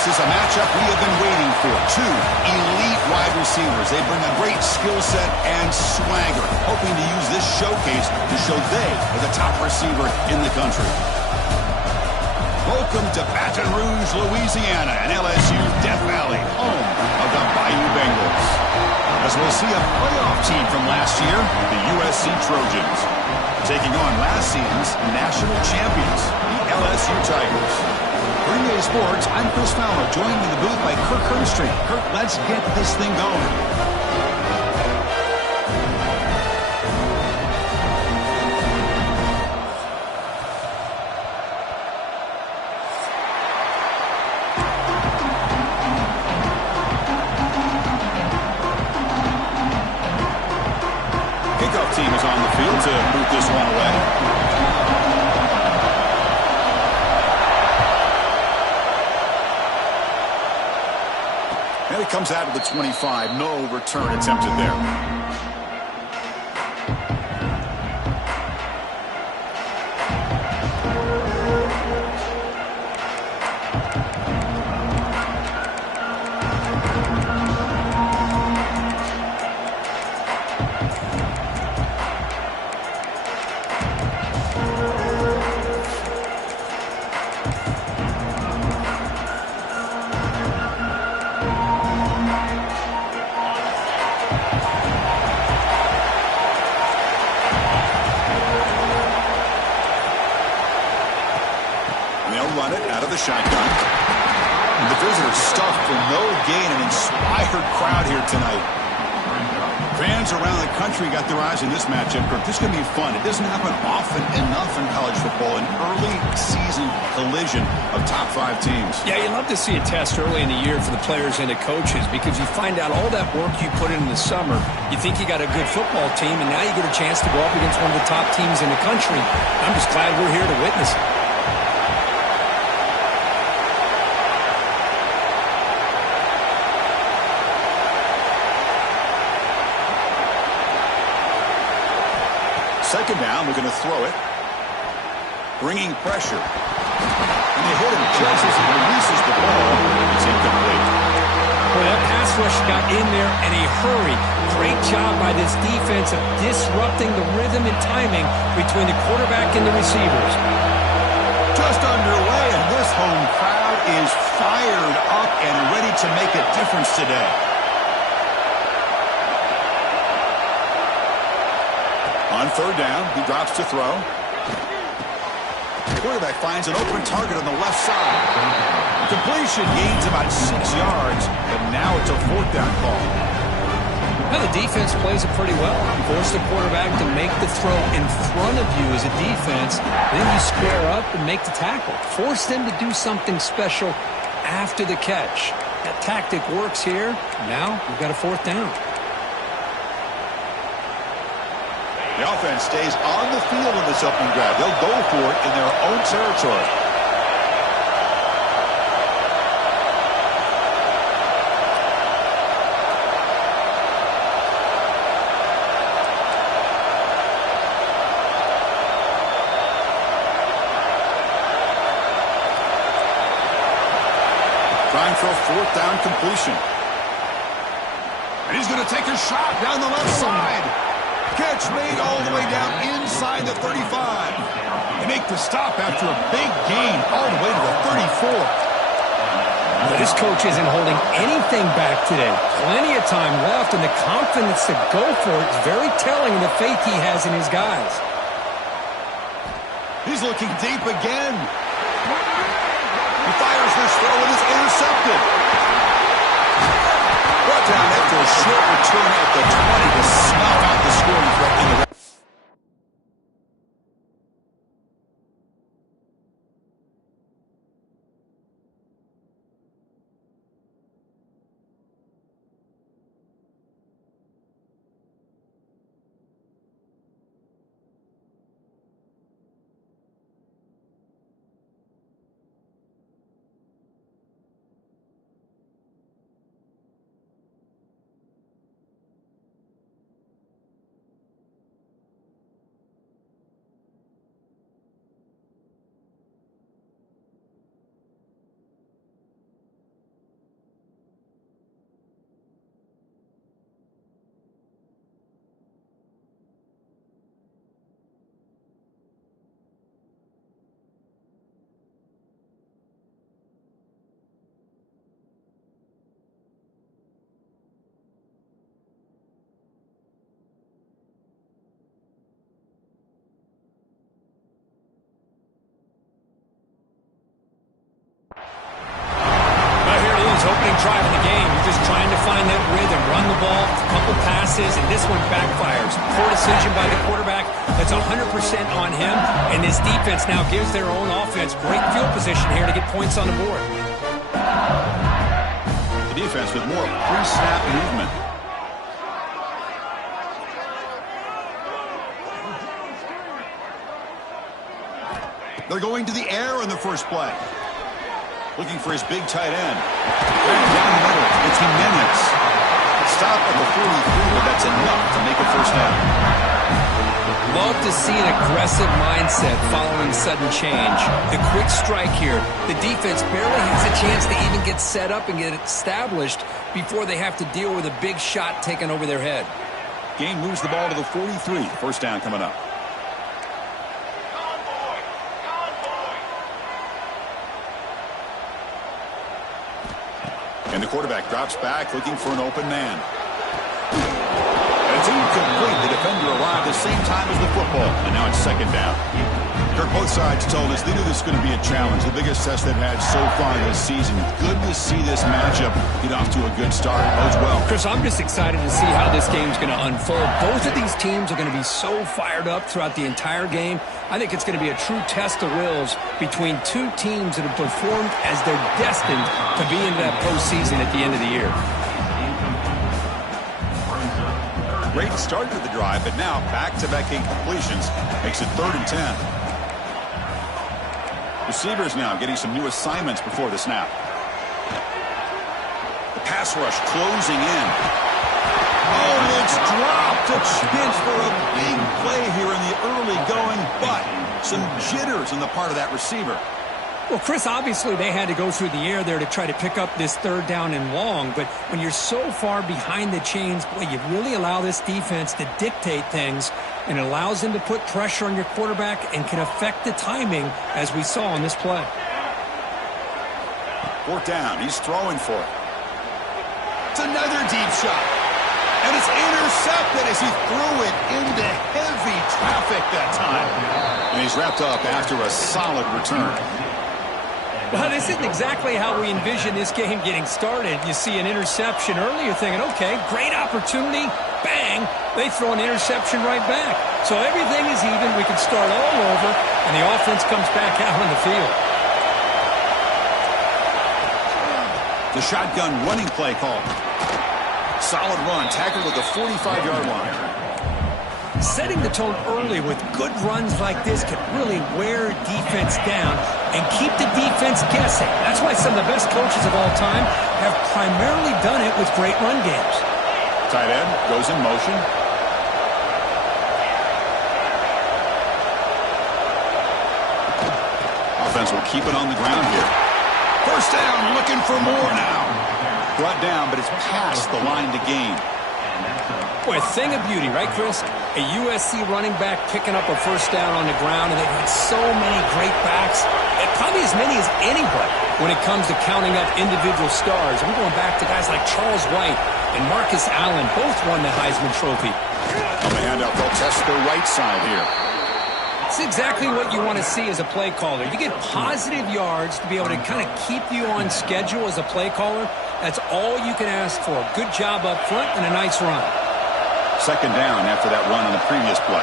This is a matchup we have been waiting for. Two elite wide receivers. They bring a great skill set and swagger, hoping to use this showcase to show they are the top receiver in the country. Welcome to Baton Rouge, Louisiana, and LSU's Death Valley, home of the Bayou Bengals. As we'll see a playoff team from last year, the USC Trojans, taking on last season's national champions, the LSU Tigers. For EA Sports, I'm Chris Fowler, joined in the booth by Kirk Herbstreit. Kirk, let's get this thing going. Kickoff team is on the field to move this one away. And it comes out of the 25. No return attempted there. Run it out of the shotgun. The visitors stuffed for no gain. An inspired crowd here tonight. Fans around the country got their eyes on this matchup. This is going to be fun. It doesn't happen often enough in college football. An early season collision of top 5 teams. Yeah, you love to see a test early in the year for the players and the coaches because you find out all that work you put in the summer. You think you got a good football team, and now you get a chance to go up against one of the top teams in the country. I'm just glad we're here to witness it. Second down, we're going to throw it. Bringing pressure. And they hit him just as he releases the ball. It's incomplete. Well, that pass rush got in there in a hurry. Great job by this defense of disrupting the rhythm and timing between the quarterback and the receivers. Just underway, and this home crowd is fired up and ready to make a difference today. On third down, he drops to throw. The quarterback finds an open target on the left side. Completion gains about 6 yards, but now it's a fourth down call. Now, the defense plays it pretty well. You force the quarterback to make the throw in front of you as a defense. Then you square up and make the tackle. Force them to do something special after the catch. That tactic works here. Now we've got a fourth down. The offense stays on the field in this opening drive. They'll go for it in their own territory. Trying for a fourth down completion. And he's going to take a shot down the left side. Catch made all the way down inside the 35. They make the stop after a big gain all the way to the 34. Well, this coach isn't holding anything back today. Plenty of time left, and the confidence to go for it is very telling of the faith he has in his guys. He's looking deep again. He fires this throw and is intercepted. Brought down after a short return at the 20 to snuff out the scoring threat in the Opening drive of the game, you're just trying to find that rhythm, run the ball, a couple passes, and this one backfires. Poor decision by the quarterback. That's 100% on him, and this defense now gives their own offense great field position here to get points on the board. The defense with more pre-snap movement. They're going to the air on the first play. Looking for his big tight end. Right down the middle, it's Jimenez. Stop at the 43, but that's enough to make a first down. Love to see an aggressive mindset following sudden change. The quick strike here. The defense barely has a chance to even get set up and get established before they have to deal with a big shot taken over their head. Gain moves the ball to the 43. First down coming up. And the quarterback drops back, looking for an open man. And it's incomplete. The defender arrived the same time as the football, and now it's second down. Kirk, both sides told us they knew this was going to be a challenge, the biggest test they've had so far this season. Good to see this matchup get off to a good start. It bodes well. Chris, I'm just excited to see how this game's going to unfold. Both of these teams are going to be so fired up throughout the entire game. I think it's going to be a true test of wills between two teams that have performed as they're destined to be into that postseason at the end of the year. Great start to the drive, but now back-to-back incompletions makes it 3rd and 10. Receivers now getting some new assignments before the snap. The pass rush closing in. Oh, and it's dropped. A chance for a big play here in the early going, but some jitters on the part of that receiver. Well, Chris, obviously they had to go through the air there to try to pick up this 3rd down and long, but when you're so far behind the chains, boy, you really allow this defense to dictate things, and it allows them to put pressure on your quarterback and can affect the timing, as we saw on this play. 4th down. He's throwing for it. It's another deep shot. And it's intercepted as he threw it into heavy traffic that time. And he's wrapped up after a solid return. Well, this isn't exactly how we envision this game getting started. You see an interception early, you're thinking, okay, great opportunity, bang, they throw an interception right back. So everything is even, we can start all over, and the offense comes back out on the field. The shotgun running play call. Solid run, tackled at the 45-yard line. Setting the tone early with good runs like this can really wear defense down and keep the defense guessing. That's why some of the best coaches of all time have primarily done it with great run games. Tight end goes in motion. Offense will keep it on the ground here. First down, looking for more now. Brought down, but it's past the line to gain. Boy, a thing of beauty, right, Chris? A USC running back picking up a first down on the ground, and they've had so many great backs, and probably as many as anybody when it comes to counting up individual stars. I'm going back to guys like Charles White and Marcus Allen, both won the Heisman Trophy. On the handout, they'll test the right side here. It's exactly what you want to see as a play caller. You get positive yards to be able to kind of keep you on schedule as a play caller. That's all you can ask for. Good job up front and a nice run. Second down after that run on the previous play.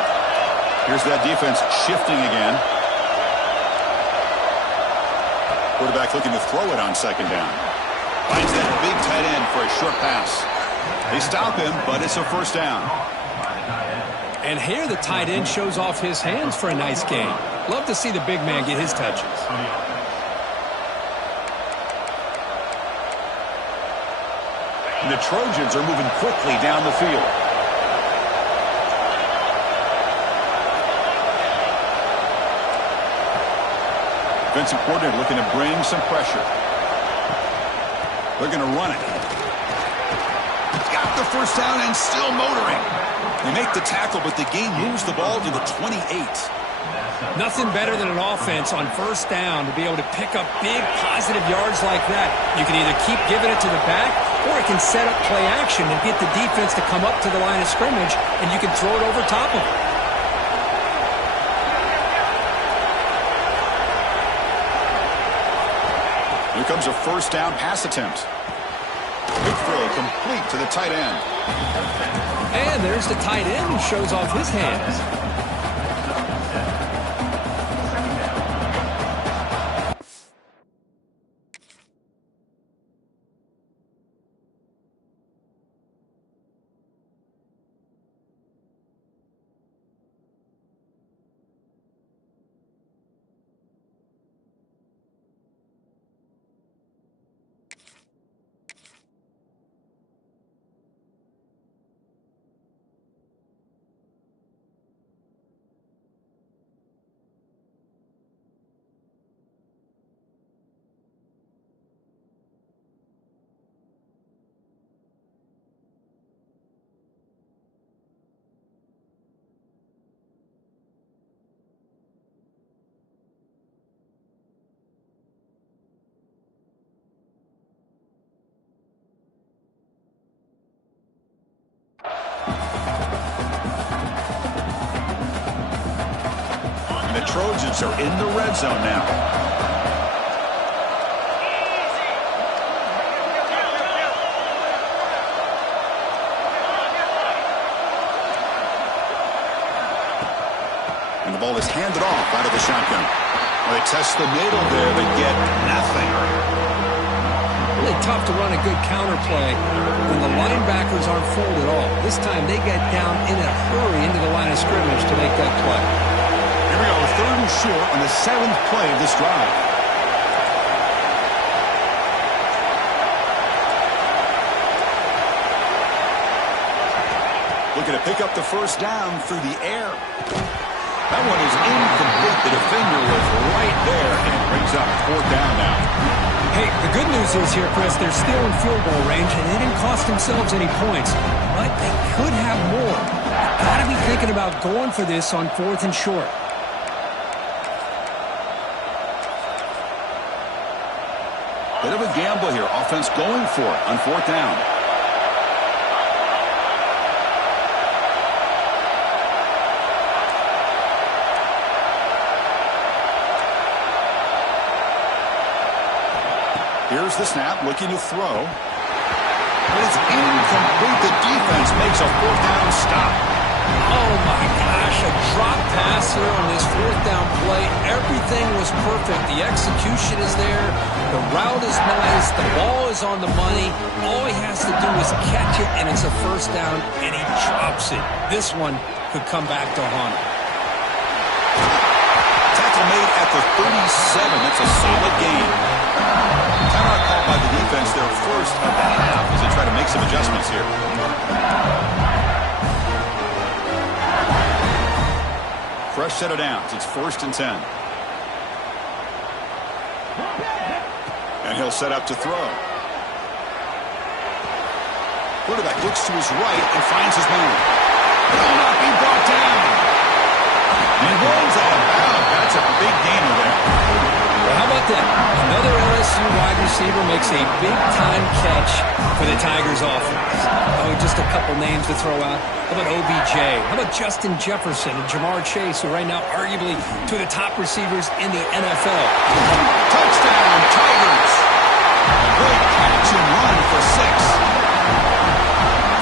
Here's that defense shifting again. Quarterback looking to throw it on second down. Finds that big tight end for a short pass. They stop him, but it's a first down. And here the tight end shows off his hands for a nice game. Love to see the big man get his touches. And the Trojans are moving quickly down the field. Defensive coordinator looking to bring some pressure. They're going to run it. Got the first down and still motoring. They make the tackle, but the game moves the ball to the 28. Nothing better than an offense on first down to be able to pick up big positive yards like that. You can either keep giving it to the back, or it can set up play action and get the defense to come up to the line of scrimmage, and you can throw it over top of it. Here comes a first down pass attempt. Big throw complete to the tight end. And there's the tight end who shows off his hands. The Trojans are in the red zone now. And the ball is handed off out of the shotgun. Well, they test the middle there, but get nothing. Really tough to run a good counter play when the linebackers aren't fooled at all. This time they get down in a hurry into the line of scrimmage to make that play. Here we go, third and short on the 7th play of this drive. Looking to pick up the first down through the air. That one is incomplete. The defender was right there, and it brings up fourth down now. Hey, the good news is here, Chris, they're still in field goal range, and they didn't cost themselves any points. But they could have more. Got to be thinking about going for this on 4th and short. Bit of a gamble here. Offense going for it on 4th down. Here's the snap, looking to throw. But it's incomplete. The defense makes a fourth down stop. Oh, my gosh, a drop pass here on this fourth down play. Everything was perfect. The execution is there. The route is nice. The ball is on the money. All he has to do is catch it, and it's a first down, and he drops it. This one could come back to haunt him. Tackle made at the 37. That's a solid gain. Timeout called by the defense their first of the half as they try to make some adjustments here. Fresh set of downs. It's 1st and 10. And he'll set up to throw. Quarterback looks to his right and finds his man. Will not be brought down. And rolls out of bounds. That's a big gainer there. Well, how about that? Another LSU wide receiver makes a big-time catch for the Tigers offense. Oh, just a couple names to throw out. How about OBJ? How about Justin Jefferson and Jamar Chase, who right now arguably two of the top receivers in the NFL? Touchdown, Tigers. A great catch and run for 6.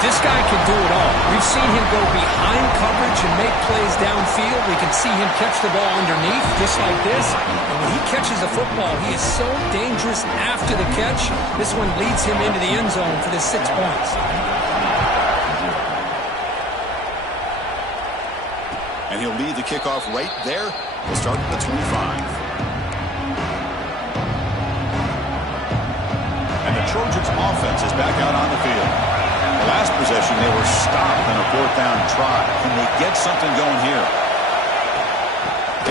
This guy can do it all. We've seen him go behind coverage and make plays downfield. We can see him catch the ball underneath, just like this. And when he catches the football, he is so dangerous after the catch. This one leads him into the end zone for the 6 points. And he'll lead the kickoff right there. We'll start at the 25. And the Trojans' offense is back out on the field. Last possession, they were stopped on a 4th down try. Can they get something going here?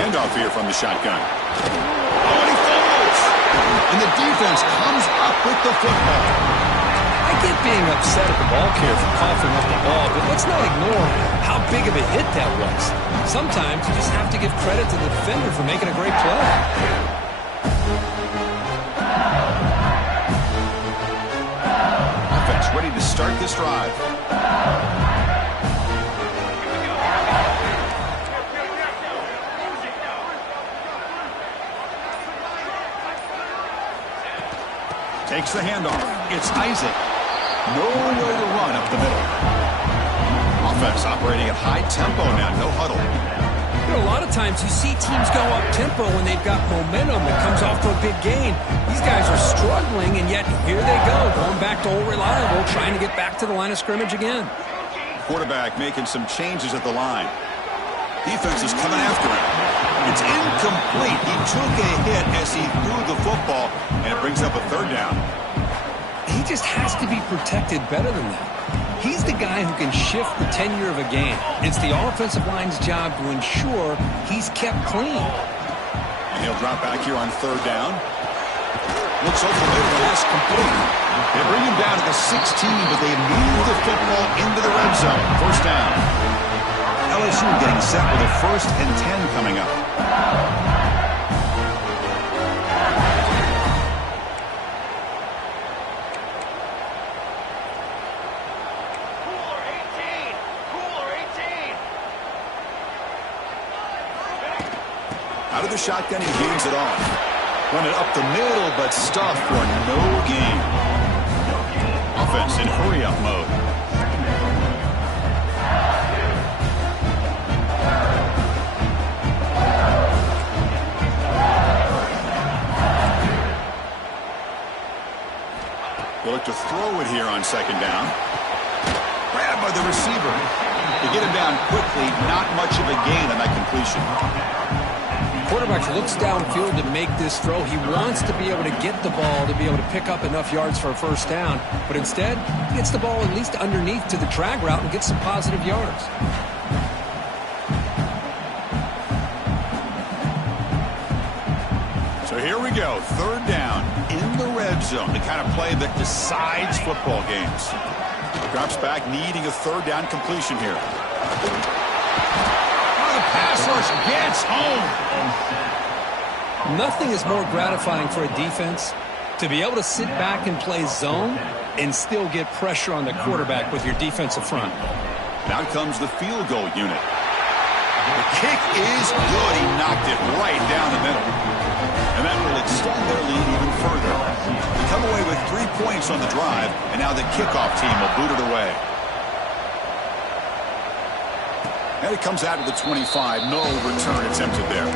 Handoff here from the shotgun. Oh, and he falls! And the defense comes up with the football. I get being upset at the ball carrier for coughing up the ball, but let's not ignore how big of a hit that was. Sometimes you just have to give credit to the defender for making a great play. Ready to start this drive. Takes the handoff. It's Isaac. Nowhere to run up the middle. Offense operating at high tempo now. No huddle. You know, a lot of times you see teams go up-tempo when they've got momentum that comes off to a big gain. These guys are struggling, and yet here they go, going back to old reliable, trying to get back to the line of scrimmage again. Quarterback making some changes at the line. Defense is coming after him. It's incomplete. He took a hit as he threw the football, and it brings up a 3rd down. He just has to be protected better than that. He's the guy who can shift the tenure of a game. It's the offensive line's job to ensure he's kept clean. And he'll drop back here on 3rd down. Looks over the middle, and that's complete. They bring him down to the 16, but they move the football into the red zone. 1st down. LSU getting set with a 1st and 10 coming up. Out of the shotgun, he gains it off. Run it up the middle, but stuffed for no gain. Offense in hurry-up mode. They look to throw it here on 2nd down. Grabbed by the receiver. To get him down quickly, not much of a gain on that completion. Quarterback looks downfield to make this throw. He wants to be able to get the ball to be able to pick up enough yards for a 1st down. But instead, he gets the ball at least underneath to the drag route and gets some positive yards. So here we go. 3rd down in the red zone. The kind of play that decides football games. Drops back, needing a 3rd down completion here. Pass rush gets home. Nothing is more gratifying for a defense to be able to sit back and play zone and still get pressure on the quarterback with your defensive front. Now comes the field goal unit. The kick is good. He knocked it right down the middle. And that will extend their lead even further. They come away with 3 points on the drive, and now the kickoff team will boot it away. And it comes out to the 25. No return attempted there.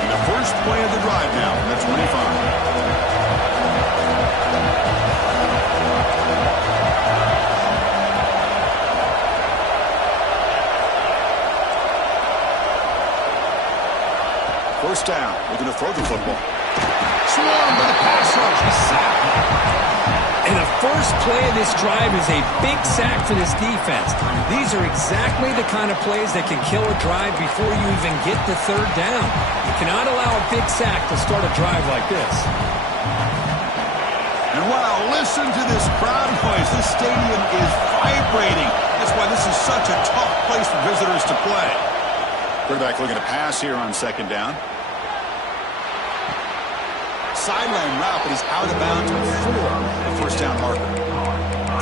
And the first play of the drive now from the 25. First down, looking to throw the football. Swarmed by the pass rush, a sack. And the first play of this drive is a big sack for this defense. These are exactly the kind of plays that can kill a drive before you even get the third down. You cannot allow a big sack to start a drive like this. And wow, listen to this crowd noise. This stadium is vibrating. That's why this is such a tough place for visitors to play. Quarterback looking to pass here on second down. Sideline route, but he's out of bounds before the first down marker.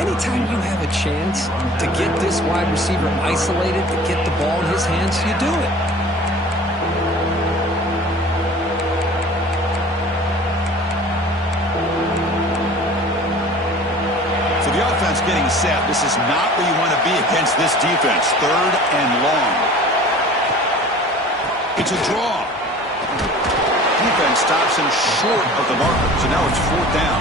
Anytime you have a chance to get this wide receiver isolated, to get the ball in his hands, you do it. So the offense getting set. This is not where you want to be against this defense. Third and long. It's a draw. Defense stops him short of the marker, so now it's fourth down.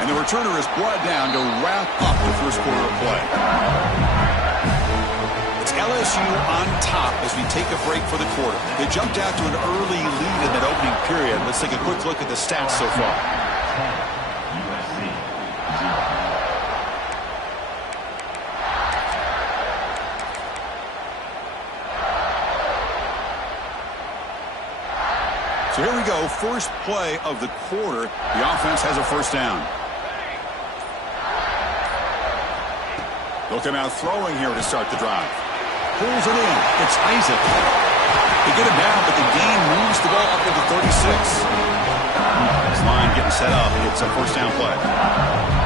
And the returner is brought down to wrap up the first quarter of play. LSU on top as we take a break for the quarter. They jumped out to an early lead in that opening period. Let's take a quick look at the stats so far. So here we go. First play of the quarter. The offense has a first down. They'll come out throwing here to start the drive. Pulls it in. It's Isaac. They get him down, but the gain moves the ball up to the 36. This line getting set up. It's a first down play.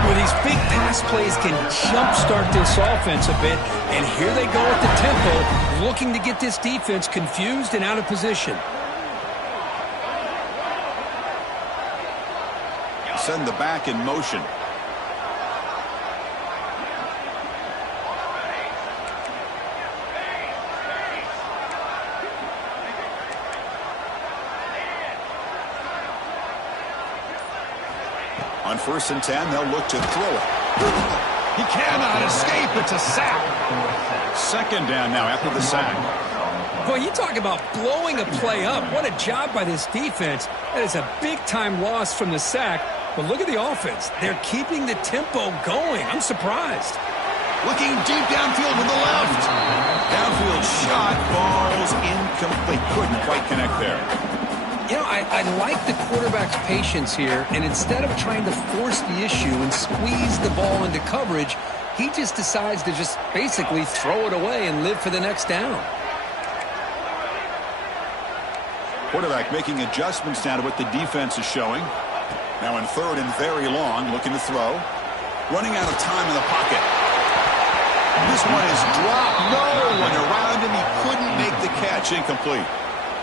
Well, these big pass plays can jumpstart this offense a bit, and here they go at the tempo, looking to get this defense confused and out of position. Send the back in motion. On 1st and 10, they'll look to throw it. He cannot escape. It's a sack. Second down now after the sack. Boy, you talk about blowing a play up. What a job by this defense. That is a big-time loss from the sack. But look at the offense. They're keeping the tempo going. I'm surprised. Looking deep downfield to the left. Downfield shot. Ball's incomplete. Couldn't quite connect there. You know, I like the quarterback's patience here, and instead of trying to force the issue and squeeze the ball into coverage, he just decides to just basically throw it away and live for the next down. Quarterback making adjustments now to what the defense is showing. Now in 3rd and very long, looking to throw. Running out of time in the pocket. This one is dropped. No one around him. He couldn't make the catch. Incomplete.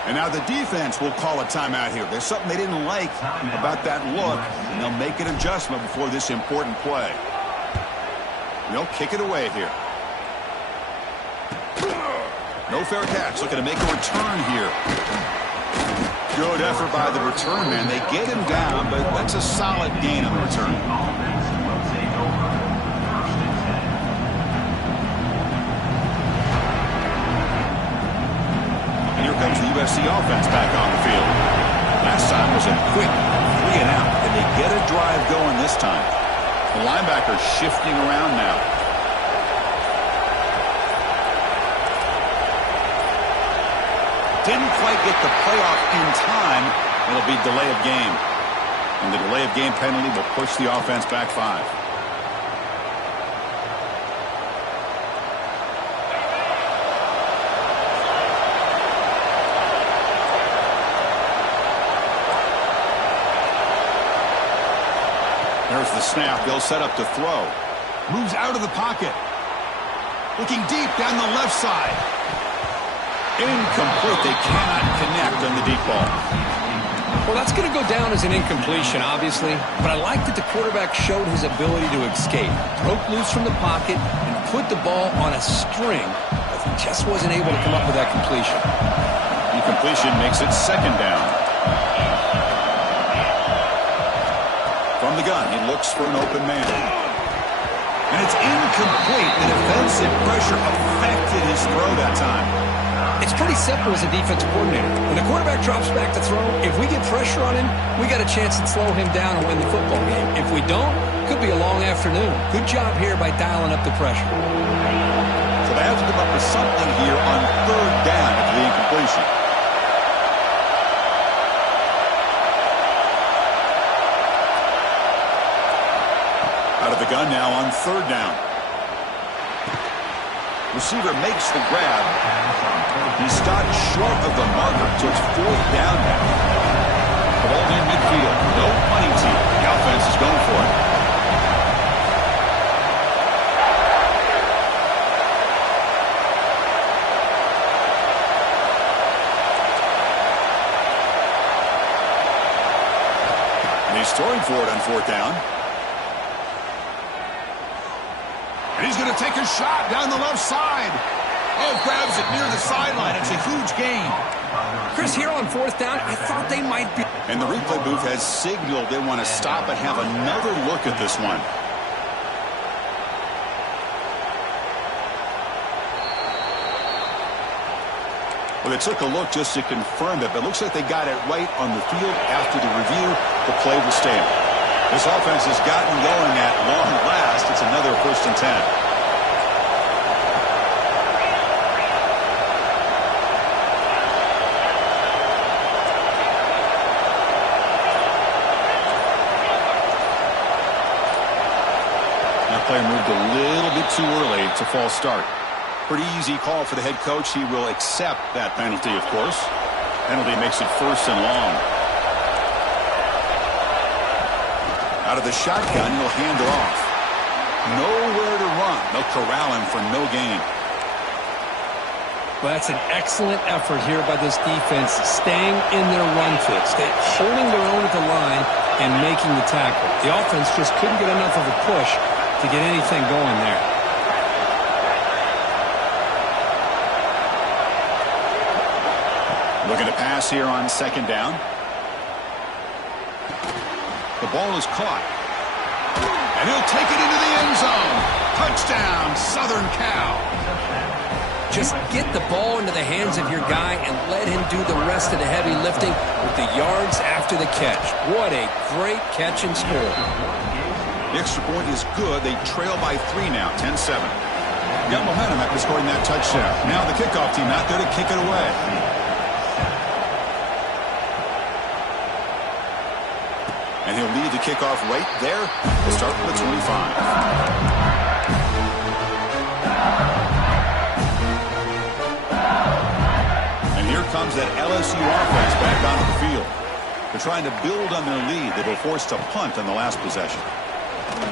And now the defense will call a timeout here. There's something they didn't like about that look, and they'll make an adjustment before this important play. They'll kick it away here. No fair catch. Looking to make a return here. Good effort by the return man. They get him down, but that's a solid gain on the return. And here comes the USC offense back on the field. Last time was a quick 3 and out, and they get a drive going this time. The linebacker shifting around now. didn't quite get the playoff in time. It'll be delay of game. And the delay of game penalty will push the offense back 5. There's the snap. They'll set up to throw. Moves out of the pocket. Looking deep down the left side. Incomplete. They cannot connect on the deep ball. Well, that's going to go down as an incompletion, obviously. But I like that the quarterback showed his ability to escape. Broke loose from the pocket and put the ball on a string. But he just wasn't able to come up with that completion. Incompletion makes it 2nd down. From the gun, he looks for an open man. And it's incomplete. The defensive pressure affected his throw that time. It's pretty simple as a defensive coordinator. When the quarterback drops back to throw, if we get pressure on him, we got a chance to slow him down and win the football game. If we don't, it could be a long afternoon. Good job here by dialing up the pressure. So they have to come up with something here on 3rd down after the incompletion. Out of the gun now on 3rd down. Receiver makes the grab. He stopped short of the marker, so it's 4th down now. The ball in midfield. No punting team. The offense is going for it. And he's throwing for it on 4th down. And he's going to take a shot down the left side. Oh, grabs it near the sideline. It's a huge gain. Chris, here on 4th down, I thought they might be. And the replay booth has signaled they want to stop and have another look at this one. Well, they took a look just to confirm it, but it looks like they got it right on the field. After the review, the play will stand. This offense has gotten going at long last. It's another 1st and 10. Player moved a little bit too early to false start. Pretty easy call for the head coach. He will accept that penalty, of course. Penalty makes it 1st and long. Out of the shotgun, he'll hand it off. Nowhere to run. They'll corral him for no gain. Well, that's an excellent effort here by this defense, staying in their run fit, holding their own at the line and making the tackle. The offense just couldn't get enough of a push to get anything going there. Looking to pass here on 2nd down. The ball is caught. And he'll take it into the end zone. Touchdown, Southern Cal. Just get the ball into the hands of your guy and let him do the rest of the heavy lifting with the yards after the catch. What a great catch and score. The extra point is good. They trail by 3 now, 10-7. Got momentum after scoring that touchdown. Now the kickoff team out there to kick it away. And he'll lead the kickoff right there. We'll start from the 25. And here comes that LSU offense back onto the field. They're trying to build on their lead. They were forced to punt on the last possession.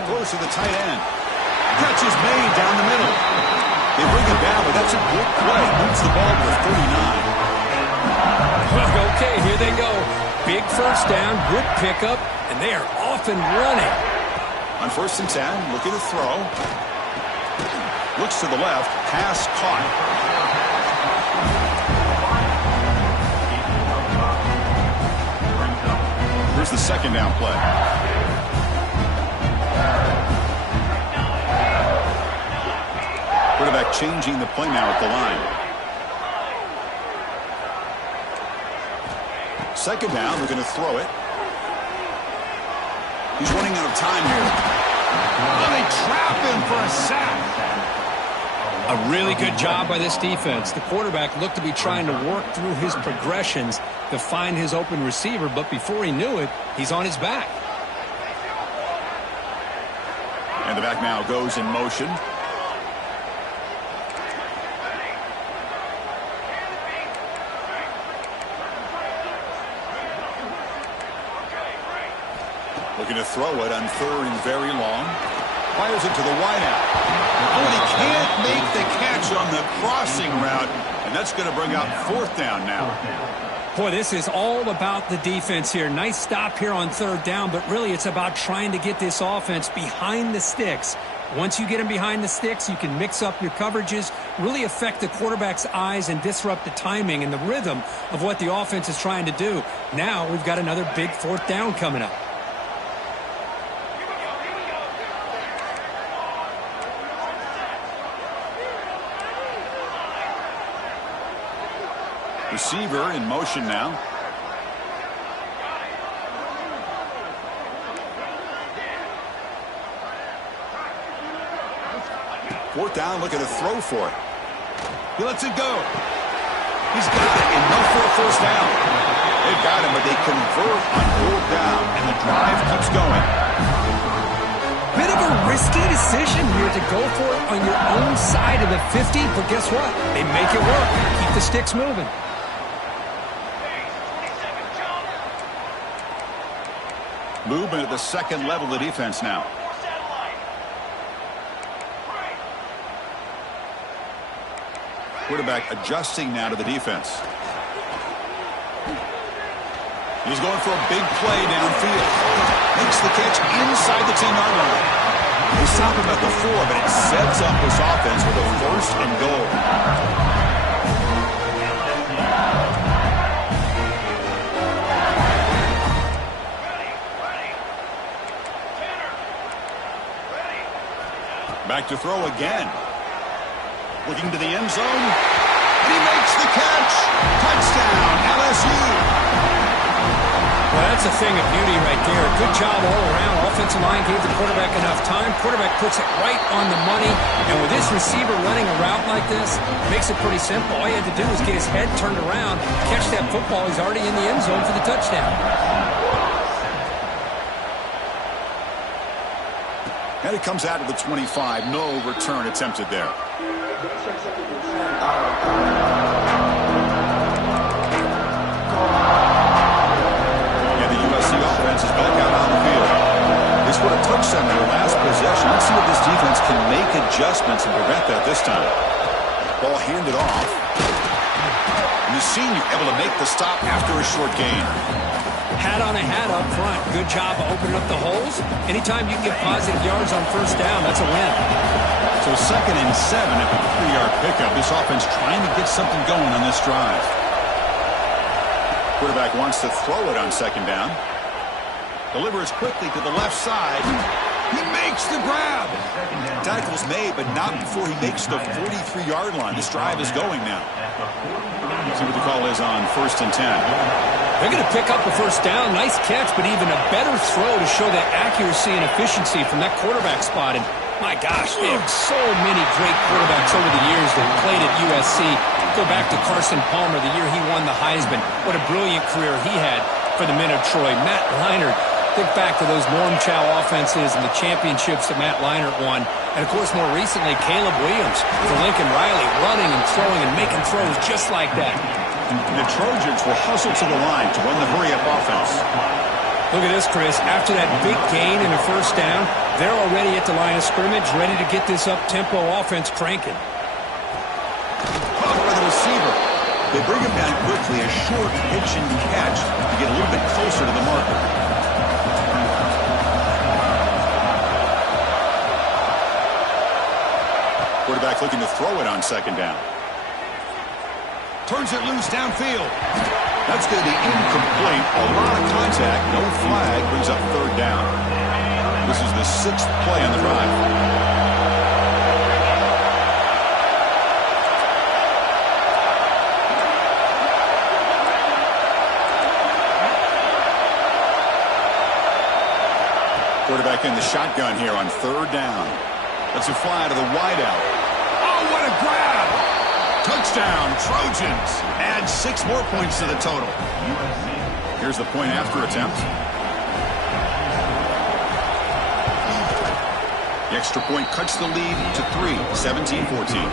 Close to the tight end. Catch is made down the middle. They bring it down, but that's a good play. Moves the ball to 39. Okay, here they go. Big 1st down, good pickup, and they are off and running. On 1st and 10, looking to throw. Looks to the left. Pass caught. Here's the 2nd down play. Quarterback changing the play now at the line. 2nd down, looking to throw it. He's running out of time here. And they trap him for a sack. A really good job by this defense. The quarterback looked to be trying to work through his progressions to find his open receiver, but before he knew it, he's on his back. And the back now goes in motion. Looking to throw it on 3rd and very long. Fires it to the wideout. Oh, and he can't make the catch on the crossing route. And that's going to bring up 4th down now. Boy, this is all about the defense here. Nice stop here on 3rd down, but really it's about trying to get this offense behind the sticks. Once you get them behind the sticks, you can mix up your coverages, really affect the quarterback's eyes and disrupt the timing and the rhythm of what the offense is trying to do. Now we've got another big 4th down coming up. Receiver in motion now. Fourth down, looking to throw for it. He lets it go. He's got it, enough for a 1st down. They've got him, but they convert on 4th down, and the drive keeps going. Bit of a risky decision here to go for it on your own side of the 50, but guess what? They make it work. Keep the sticks moving. Movement at the 2nd level of the defense now. Quarterback adjusting now to the defense. He's going for a big play downfield. Makes the catch inside the 10-yard line. They stop him at the 4, but it sets up this offense with a 1st and goal. Back to throw again. Looking to the end zone. And he makes the catch. Touchdown, LSU. Well, that's a thing of beauty right there. Good job all around. Offensive line gave the quarterback enough time. Quarterback puts it right on the money. And with this receiver running a route like this, it makes it pretty simple. All you had to do was get his head turned around, catch that football. He's already in the end zone for the touchdown. And it comes out of the 25. No return attempted there. And the USC offense is back out on the field. They scored a touchdown in their last possession. Let's see if this defense can make adjustments and prevent that this time. Ball handed off. And the senior able to make the stop after a short gain. Hat on a hat up front. Good job of opening up the holes. Anytime you can get positive yards on 1st down, that's a win. So 2nd and 7 after the 3-yard pickup. This offense trying to get something going on this drive. Quarterback wants to throw it on 2nd down. Delivers quickly to the left side. He makes the grab. Tackle's made, but not before he makes the 43-yard line. This drive is going now. See what the call is on 1st and 10. They're going to pick up a 1st down. Nice catch, but even a better throw to show that accuracy and efficiency from that quarterback spot. And my gosh, they have so many great quarterbacks over the years that played at USC. Go back to Carson Palmer, the year he won the Heisman. What a brilliant career he had for the men of Troy. Matt Leinart, think back to those Norm Chow offenses and the championships that Matt Leinart won. And, of course, more recently, Caleb Williams for Lincoln Riley, running and throwing and making throws just like that. And the Trojans will hustle to the line to run the hurry-up offense. Look at this, Chris. After that big gain and a 1st down, they're already at the line of scrimmage, ready to get this up-tempo offense cranking. Caught by the receiver. They bring him down quickly, a short pitch and catch to get a little bit closer to the marker. Quarterback looking to throw it on 2nd down. Turns it loose downfield. That's going to be incomplete. A lot of contact. No flag. Brings up 3rd down. This is the 6th play on the drive. Quarterback in the shotgun here on 3rd down. That's a fly to the wideout. Oh, what a grab! Touchdown, Trojans. Add 6 more points to the total. Here's the point after attempt. The extra point cuts the lead to 3, 17-14.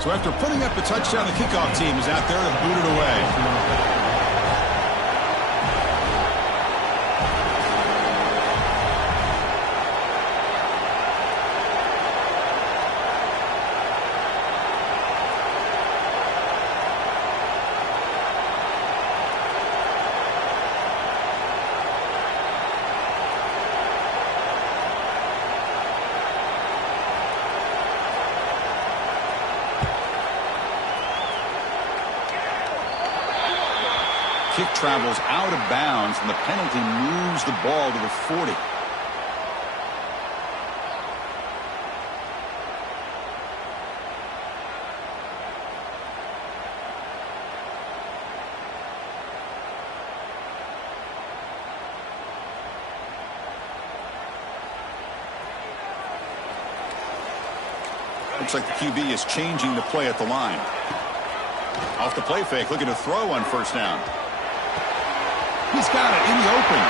So after putting up the touchdown, the kickoff team is out there to boot it away. Kick travels out of bounds, and the penalty moves the ball to the 40. Looks like the QB is changing the play at the line. Off the play fake, looking to throw on first down. He's got it in the open.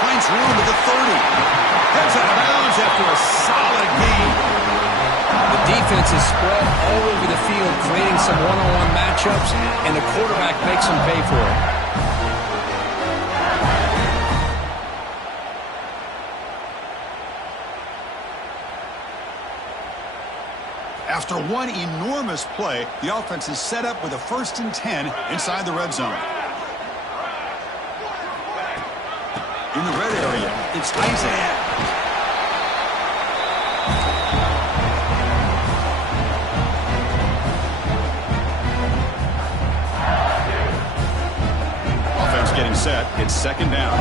Finds room at the 30. Heads out of bounds after a solid gain. The defense is spread all over the field, creating some one-on-one matchups, and the quarterback makes them pay for it. After one enormous play, the offense is set up with a 1st and 10 inside the red zone. In the red area, it's Isaiah. Offense getting set. It's 2nd down.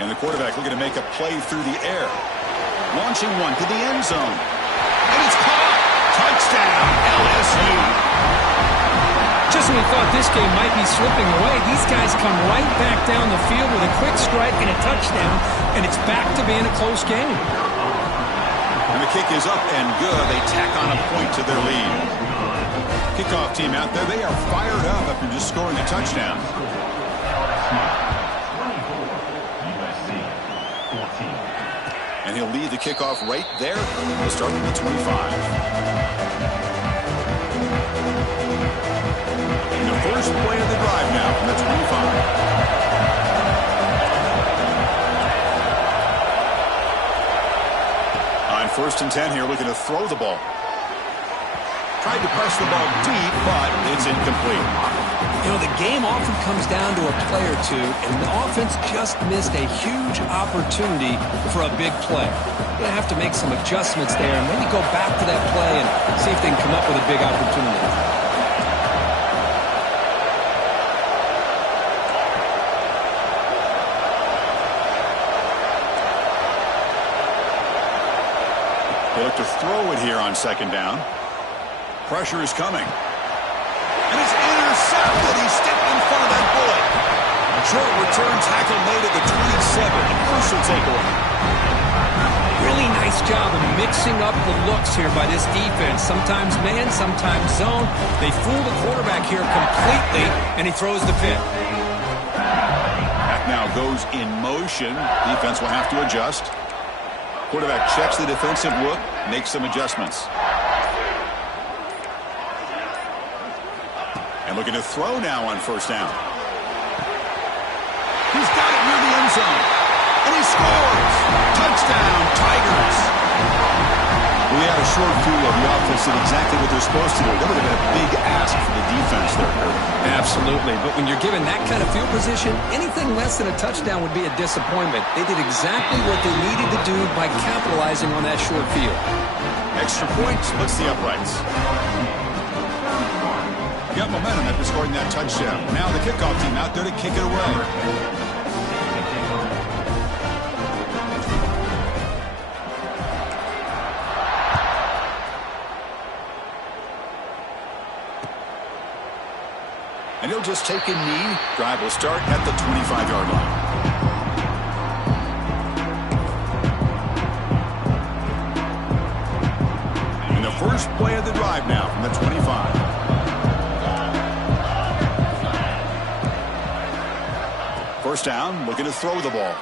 And the quarterback looking to make a play through the air. Launching one to the end zone. And it's caught. Touchdown, LSU. Just when we thought this game might be slipping away, these guys come right back down the field with a quick strike and a touchdown, and it's back to being a close game. And the kick is up and good. They tack on a point to their lead. Kickoff team out there, they are fired up after just scoring a touchdown. And he'll lead the kickoff right there. We'll start from the 25. And the first play of the drive now from the 25. On 1st and 10 here, looking to throw the ball. Tried to press the ball deep, but it's incomplete. You know, the game often comes down to a play or two, and the offense just missed a huge opportunity for a big play. You're going to have to make some adjustments there and maybe go back to that play and see if they can come up with a big opportunity. They look to throw it here on 2nd down. Pressure is coming. And it's intercepted. He stepped in front of that bullet. Short return tackle made at the 27. The first will take away. Really nice job of mixing up the looks here by this defense. Sometimes man, sometimes zone. They fool the quarterback here completely, and he throws the pick. Back now goes in motion. Defense will have to adjust. Quarterback checks the defensive look, makes some adjustments. And looking to throw now on 1st down. He's got it near the end zone. And he scores! Touchdown, Tigers! We had a short view of the offense did exactly what they're supposed to do. That would have been a big ask for the defense there, Kurt. Absolutely. But when you're given that kind of field position, anything less than a touchdown would be a disappointment. They did exactly what they needed to do by capitalizing on that short field. Extra point splits the uprights. Got momentum after scoring that touchdown. Now the kickoff team out there to kick it away. And he'll just take a knee. Drive will start at the 25-yard line. And the first play of the drive now from the 25. First down, looking to throw the ball.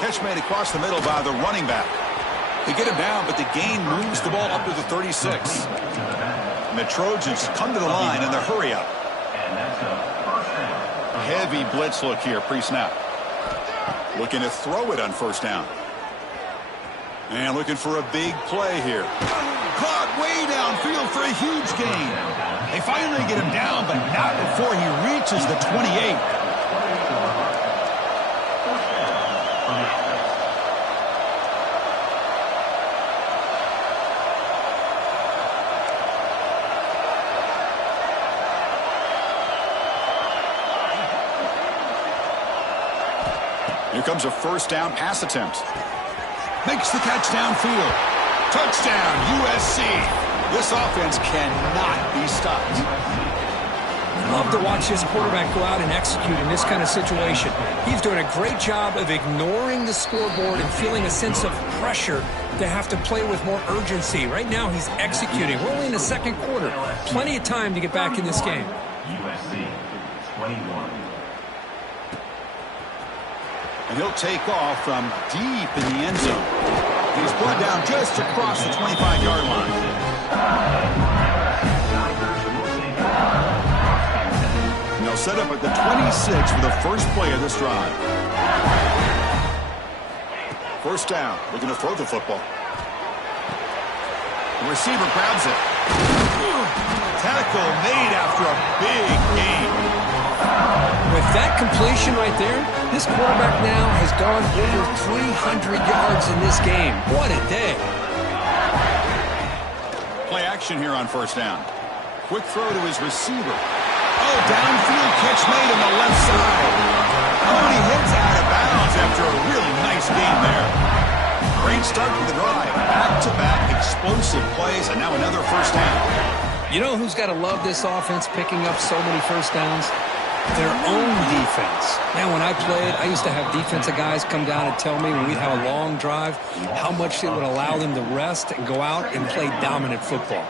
Catch made across the middle by the running back. They get him down, but the gain moves the ball up to the 36. And the Trojans come to the line in the hurry up. Heavy blitz look here pre-snap. Looking to throw it on first down. And looking for a big play here. Caught way downfield for a huge gain. They finally get him down, but not before he reaches the 28. Here comes a first down pass attempt. Makes the catch downfield. Touchdown, USC. This offense cannot be stopped. Love to watch this quarterback go out and execute in this kind of situation. He's doing a great job of ignoring the scoreboard and feeling a sense of pressure to have to play with more urgency. Right now, he's executing. We're only in the second quarter. Plenty of time to get back in this game. USC 21. And he'll take off from deep in the end zone. He's brought down just across the 25-yard line. And they'll set up at the 26 for the first play of this drive. First down. Looking to throw the football. The receiver grabs it. Tackle made after a big gain. With that completion right there, this quarterback now has gone over 300 yards in this game. What a day. Play action here on first down. Quick throw to his receiver. Oh, downfield catch made on the left side. Oh, and he hits out of bounds after a really nice game there. Great start to the drive. Back-to-back explosive plays, and now another first down. You know who's got to love this offense picking up so many first downs? Their own defense. Man, when I played, I used to have defensive guys come down and tell me when we'd have a long drive how much it would allow them to rest and go out and play dominant football.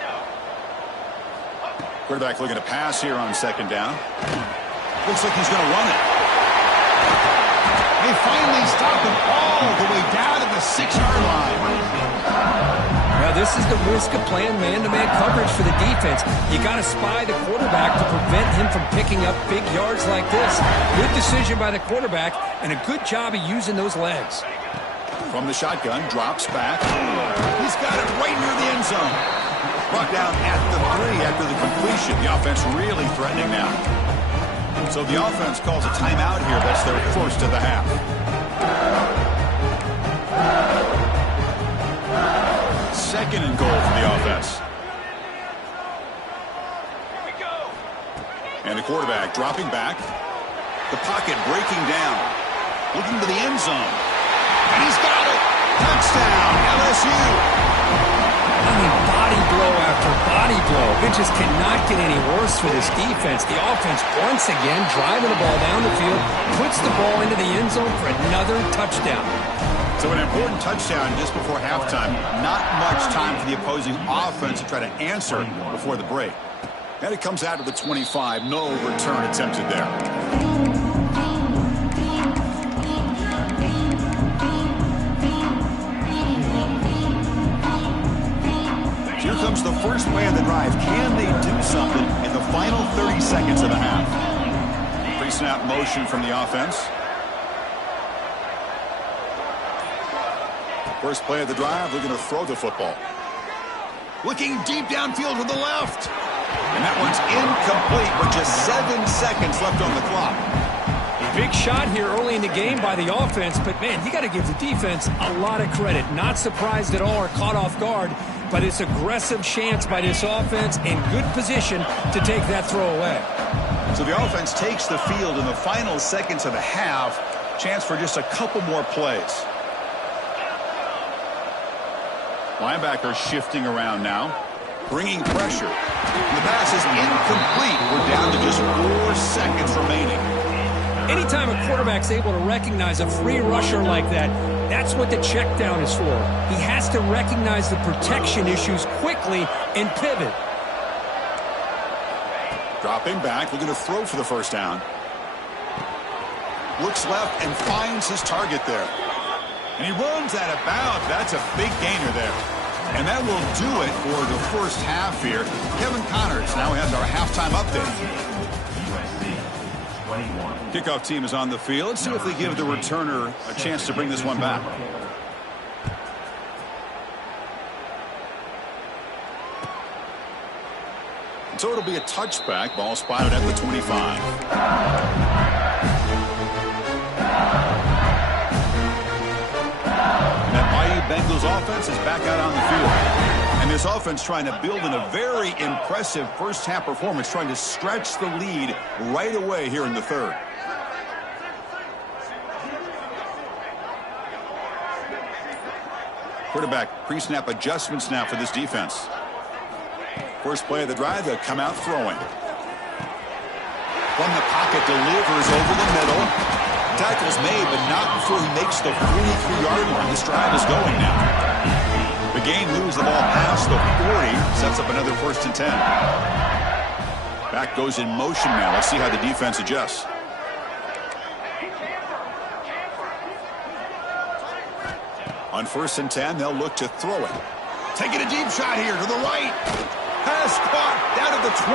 Quarterback looking to pass here on second down. Looks like he's going to run it. They finally stop him all the way down to the 6-yard line. Now, this is the risk of playing man-to-man coverage for the defense. You got to spy the quarterback to prevent him from picking up big yards like this. Good decision by the quarterback, and a good job of using those legs. From the shotgun, drops back. He's got it right near the end zone. Brought down at the 3 after the completion. The offense really threatening now. So the offense calls a timeout here. That's their first of the half. Second and goal for the offense. And the quarterback dropping back. The pocket breaking down. Looking to the end zone. And he's got it. Touchdown, LSU. I mean, body blow after body blow. It just cannot get any worse for this defense. The offense, once again, driving the ball down the field, puts the ball into the end zone for another touchdown. So an important touchdown just before halftime. Not much time for the opposing offense to try to answer before the break. And it comes out to the 25. No return attempted there. Here comes the first play of the drive. Can they do something in the final 30 seconds of the half? Pre-snap motion from the offense. First play of the drive, looking to throw the football. Looking deep downfield to the left. And that one's incomplete with just 7 seconds left on the clock. Big shot here early in the game by the offense, but, man, you got to give the defense a lot of credit. Not surprised at all or caught off guard, but it's aggressive chance by this offense in good position to take that throw away. So the offense takes the field in the final seconds of the half. Chance for just a couple more plays. Linebacker shifting around now, bringing pressure. The pass is incomplete. We're down to just 4 seconds remaining. Anytime a quarterback's able to recognize a free rusher like that, that's what the check down is for. He has to recognize the protection issues quickly and pivot. Dropping back, looking to throw for the first down. Looks left and finds his target there. And he runs out of bounds. That's a big gainer there. And that will do it for the first half here. Kevin Connors now has our halftime update. Kickoff team is on the field. Let's see if they give the returner a chance to bring this one back. So it'll be a touchback. Ball spotted at the 25. And that Bayou Bengals offense is back out on the field. And this offense trying to build in a very impressive first half performance, trying to stretch the lead right away here in the third. Quarterback pre-snap adjustments now for this defense. First play of the drive, they'll come out throwing. From the pocket, delivers over the middle. Tackle's made, but not before he makes the 43-yard line. This drive is going now. The game moves the ball past the 40, sets up another 1st and 10. Back goes in motion now. Let's see how the defense adjusts. On 1st and 10, they'll look to throw it. Taking a deep shot here to the right. Pass caught down at the 20.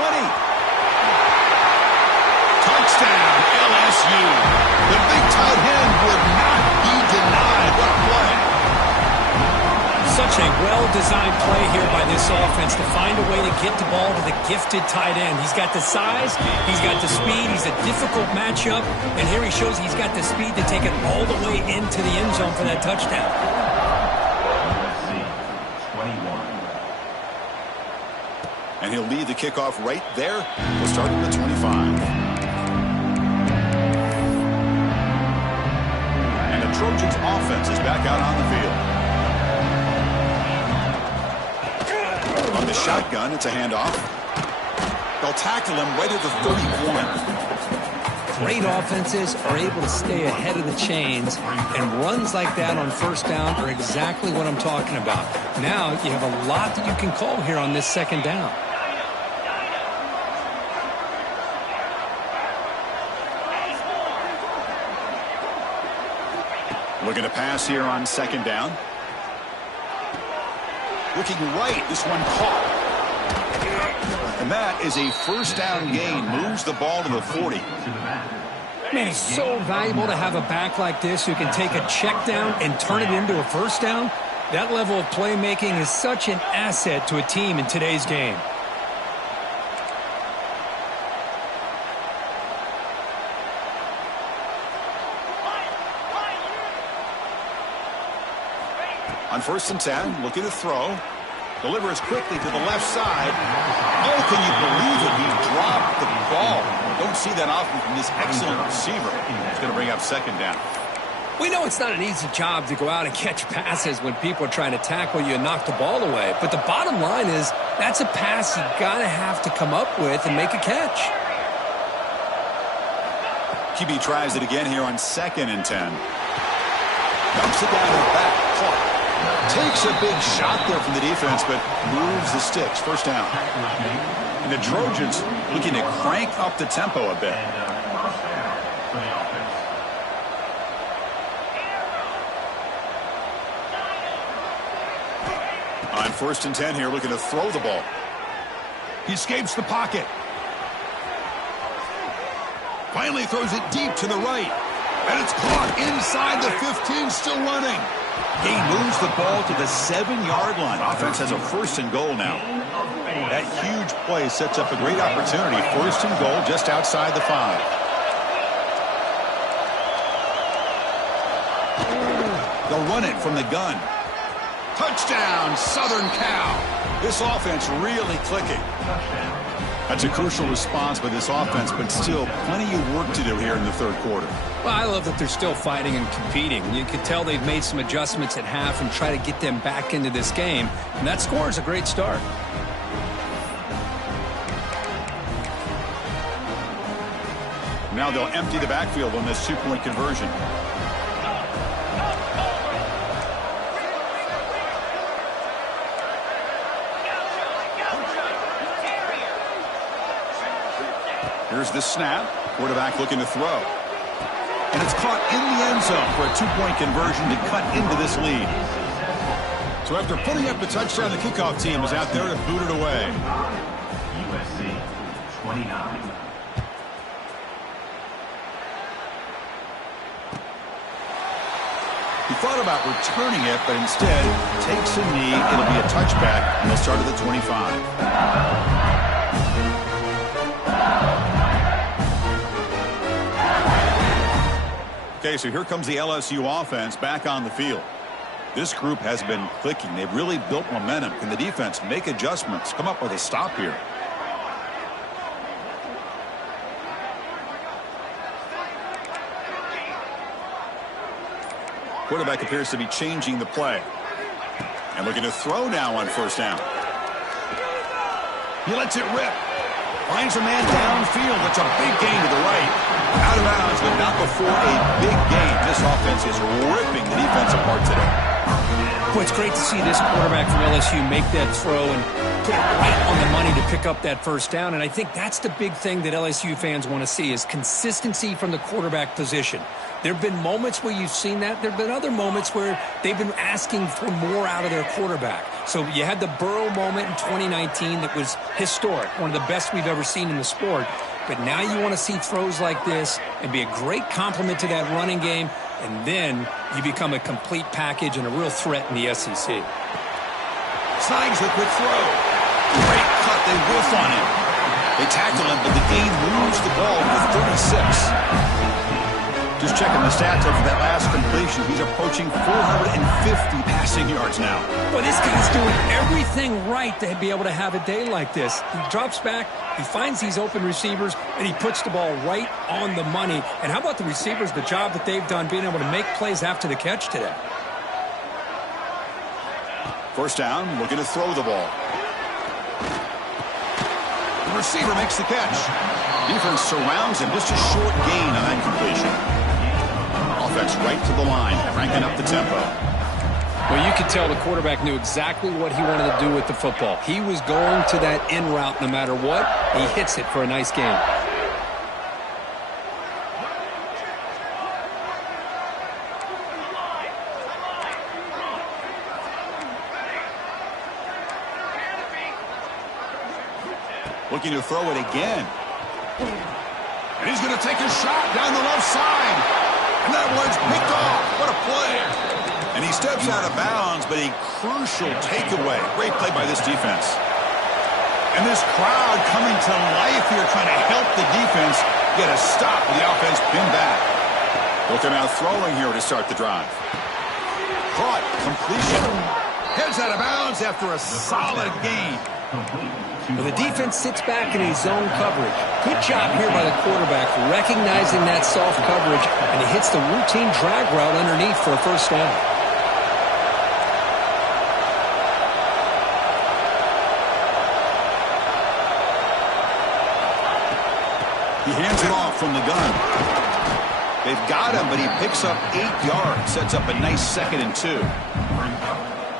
Touchdown, LSU. The big tight end would not be denied. What a play. Such a well-designed play here by this offense to find a way to get the ball to the gifted tight end. He's got the size, he's got the speed, he's a difficult matchup, and here he shows he's got the speed to take it all the way into the end zone for that touchdown. And he'll lead the kickoff right there. We'll start at the 25. And the Trojans offense is back out on the field. On the shotgun, it's a handoff. They'll tackle him right at the 31. Great offenses are able to stay ahead of the chains, and runs like that on 1st down are exactly what I'm talking about. Now you have a lot that you can call here on this 2nd down. Looking to pass here on 2nd down. Looking right. This one caught. And that is a 1st down gain. Moves the ball to the 40. Man, it's so valuable to have a back like this who can take a check down and turn it into a 1st down. That level of playmaking is such an asset to a team in today's game. On 1st and 10, looking to throw. Delivers quickly to the left side. Oh, can you believe it? He dropped the ball. Don't see that often from this excellent receiver. He's going to bring up 2nd down. We know it's not an easy job to go out and catch passes when people are trying to tackle you and knock the ball away. But the bottom line is that's a pass you got to have to come up with and make a catch. QB tries it again here on 2nd and 10. Dumps it down and back. Clark takes a big shot there from the defense, but moves the sticks. 1st down. And the Trojans looking to crank up the tempo a bit. On 1st and 10 here, looking to throw the ball. He escapes the pocket. Finally throws it deep to the right. And it's caught inside the 15, still running. He moves the ball to the 7-yard line. Offense has a 1st and goal now. That huge play sets up a great opportunity. 1st and goal just outside the 5. They'll run it from the gun. Touchdown, Southern Cal. This offense really clicking. That's a crucial response by this offense, but still plenty of work to do here in the third quarter. Well, I love that they're still fighting and competing. You can tell they've made some adjustments at half and try to get them back into this game. And that score is a great start. Now they'll empty the backfield on this two-point conversion. Here's the snap. Quarterback looking to throw. And it's caught in the end zone for a two-point conversion to cut into this lead. So after putting up the touchdown, the kickoff team is out there to boot it away. USC 29. He thought about returning it, but instead takes a knee. It'll be a touchback, and they'll start at the 25. Okay, so here comes the LSU offense back on the field. This group has been clicking. They've really built momentum. Can the defense make adjustments, come up with a stop here? Quarterback appears to be changing the play. And looking to throw now on first down. He lets it rip. Finds a man downfield. It's a big gain to the right. Out of bounds, but not before a big gain. This offense is ripping the defense apart today. Boy, it's great to see this quarterback from LSU make that throw and put it right on the money to pick up that first down. And I think that's the big thing that LSU fans want to see is consistency from the quarterback position. There have been moments where you've seen that. There have been other moments where they've been asking for more out of their quarterback. So you had the Burrow moment in 2019 that was historic, one of the best we've ever seen in the sport. But now you want to see throws like this and be a great complement to that running game, and then you become a complete package and a real threat in the SEC. Snides the quick throw. Great cut. They whiff on him. They tackle him, but the gain moves the ball to 36. Just checking the stats over that last completion. He's approaching 450 passing yards now. Well, this guy's doing everything right to be able to have a day like this. He drops back, he finds these open receivers, and he puts the ball right on the money. And how about the receivers, the job that they've done being able to make plays after the catch today? First down, looking to throw the ball. The receiver makes the catch. Defense surrounds him. Just a short gain on that completion. Offense right to the line, cranking up the tempo. Well, you could tell the quarterback knew exactly what he wanted to do with the football. He was going to that in route no matter what. He hits it for a nice gain. Looking to throw it again. And he's going to take a shot down the left side. And that one's picked off. What a play. And he steps out of bounds, but a crucial takeaway. Great play by this defense. And this crowd coming to life here, trying to help the defense get a stop with the offense pinned back. Looking out throwing here to start the drive. Caught. Completion. Heads out of bounds after a solid gain. Well, the defense sits back in a zone coverage. Good job here by the quarterback recognizing that soft coverage, and he hits the routine drag route underneath for a first down. He hands it off from the gun. They've got him, but he picks up 8 yards, sets up a nice 2nd and 2.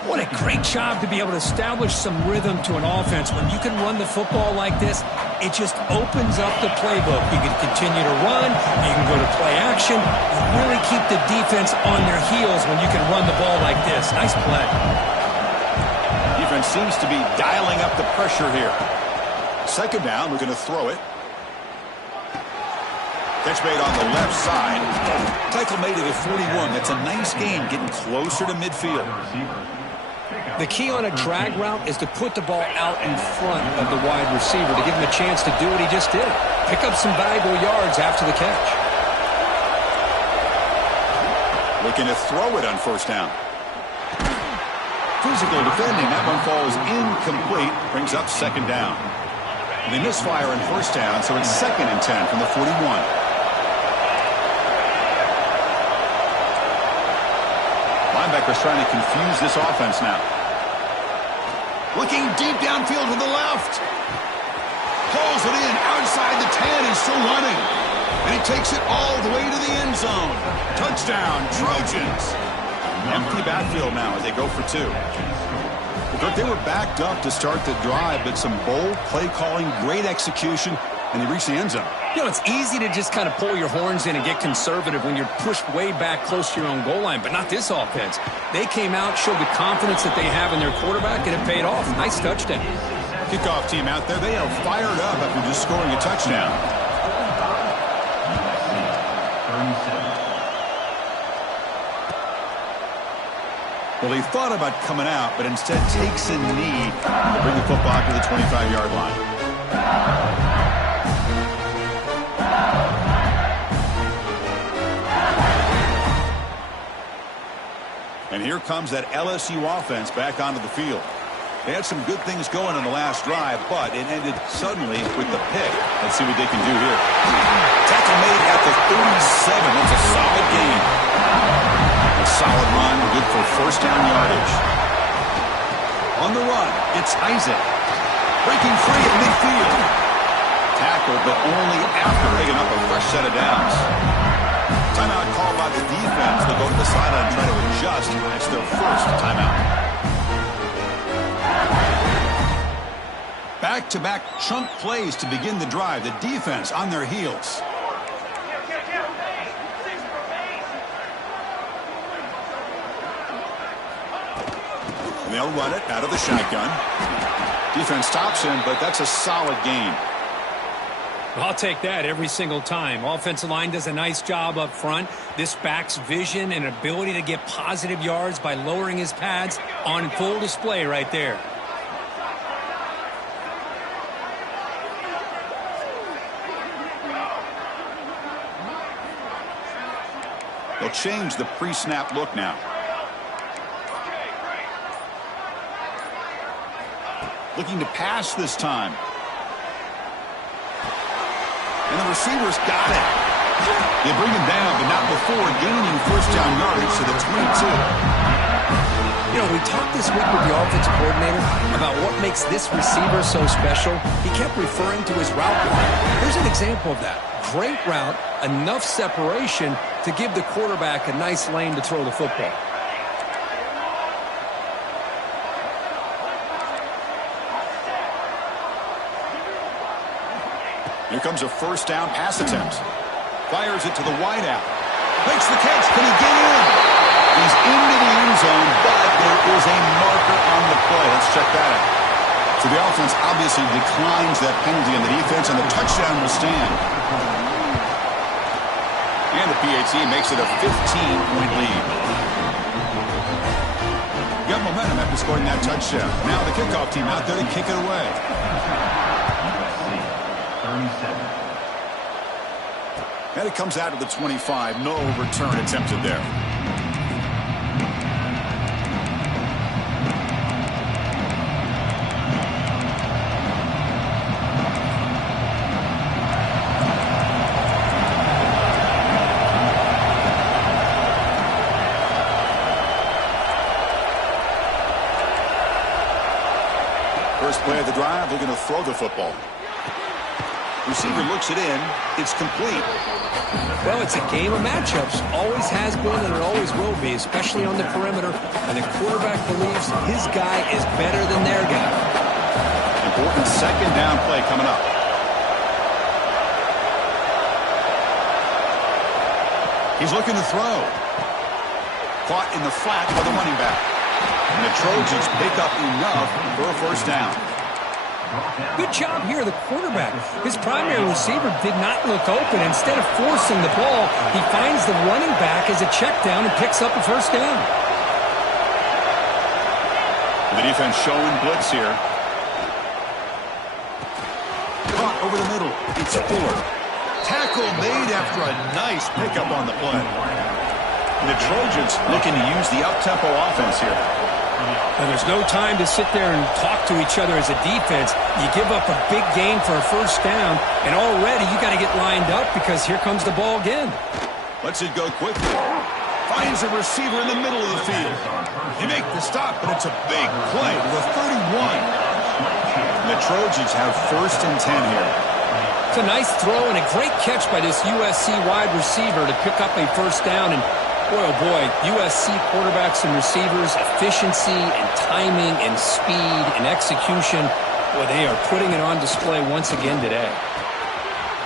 What a great job to be able to establish some rhythm to an offense. When you can run the football like this, it just opens up the playbook. You can continue to run. You can go to play action. You really keep the defense on their heels when you can run the ball like this. Nice play. Defense seems to be dialing up the pressure here. 2nd down, we're going to throw it. Catch made on the left side. Tackle made it at 41. That's a nice gain, getting closer to midfield. The key on a drag route is to put the ball out in front of the wide receiver to give him a chance to do what he just did. Pick up some valuable yards after the catch. Looking to throw it on first down. Physical defending. That one falls incomplete. Brings up second down. They misfire on first down, so it's 2nd and 10 from the 41. Linebackers trying to confuse this offense now. Looking deep downfield to the left. Pulls it in outside the 10. He's still running. And he takes it all the way to the end zone. Touchdown, Trojans. Empty backfield now as they go for 2. But they were backed up to start the drive, but some bold play calling, great execution, and they reached the end zone. You know, it's easy to just kind of pull your horns in and get conservative when you're pushed way back close to your own goal line, but not this offense. They came out, showed the confidence that they have in their quarterback, and it paid off. Nice touchdown. Kickoff team out there, they are fired up after just scoring a touchdown. Well, he thought about coming out, but instead takes a knee to bring the football to the 25-yard line. And here comes that LSU offense back onto the field. They had some good things going on the last drive, but it ended suddenly with the pick. Let's see what they can do here. Tackle made at the 37. That's a solid gain. A solid run, good for first down yardage. On the run, it's Isaac. Breaking free at midfield. Tackled, but only after picking up a fresh set of downs. Timeout called by the defense. They'll go to the sideline and try to adjust. It's their first timeout. Back-to-back chunk plays to begin the drive. The defense on their heels. And they'll run it out of the shotgun. Defense stops him, but that's a solid gain. I'll take that every single time. Offensive line does a nice job up front. This back's vision and ability to get positive yards by lowering his pads on full display right there. They'll change the pre-snap look now. Looking to pass this time. And the receivers got it. They bring him down, but not before gaining first down yardage to the 22. You know, we talked this week with the offensive coordinator about what makes this receiver so special. He kept referring to his route running. Here's an example of that. Great route, enough separation to give the quarterback a nice lane to throw the football. Here comes a first down pass attempt. Fires it to the wideout. Makes the catch. Can he get in? He's into the end zone, but there is a marker on the play. Let's check that out. So the offense obviously declines that penalty on the defense, and the touchdown will stand. And the PAT makes it a 15-point lead. Got momentum after scoring that touchdown. Now the kickoff team out there to kick it away. And it comes out to the 25. No return attempted there. First play of the drive, they're going to throw the football. Receiver looks it in. It's complete. Well, it's a game of matchups. Always has been and it always will be, especially on the perimeter. And the quarterback believes his guy is better than their guy. Important second down play coming up. He's looking to throw. Caught in the flat by the running back. And the Trojans pick up enough for a first down. Good job here, the quarterback. His primary receiver did not look open. Instead of forcing the ball, he finds the running back as a check down and picks up a first down. The defense showing blitz here. Caught over the middle. It's Ford. Tackle made after a nice pickup on the play. And the Trojans looking to use the up-tempo offense here. And there's no time to sit there and talk to each other as a defense. You give up a big gain for a first down, and already you got to get lined up because here comes the ball again. Lets it go quickly. Finds a receiver in the middle of the field. They make the stop, but it's a big play to the 31. And the Trojans have 1st and 10 here. It's a nice throw and a great catch by this USC wide receiver to pick up a first down. And boy, oh boy, USC quarterbacks and receivers, efficiency and timing and speed and execution, boy, they are putting it on display once again today.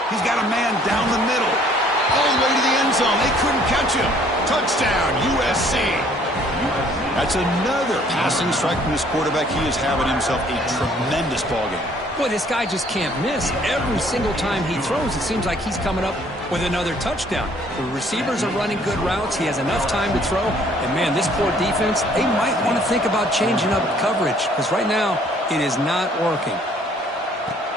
He's got a man down the middle, all the way to the end zone. They couldn't catch him. Touchdown, USC. That's another passing strike from this quarterback. He is having himself a tremendous ballgame. Boy, this guy just can't miss. Every single time he throws, it seems like he's coming up with another touchdown. The receivers are running good routes. He has enough time to throw. And, man, this poor defense, they might want to think about changing up coverage because right now it is not working.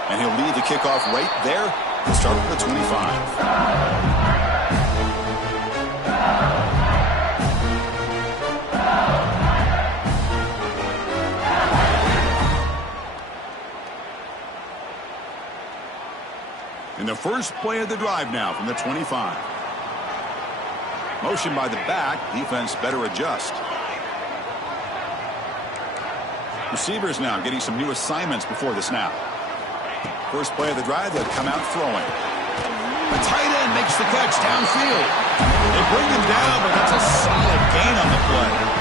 And he'll lead the kickoff right there and start with the 25. In the first play of the drive now from the 25. Motion by the back. Defense better adjust. Receivers now getting some new assignments before the snap. First play of the drive, they'll come out throwing. The tight end makes the catch downfield. They bring him down, but that's a solid gain on the play.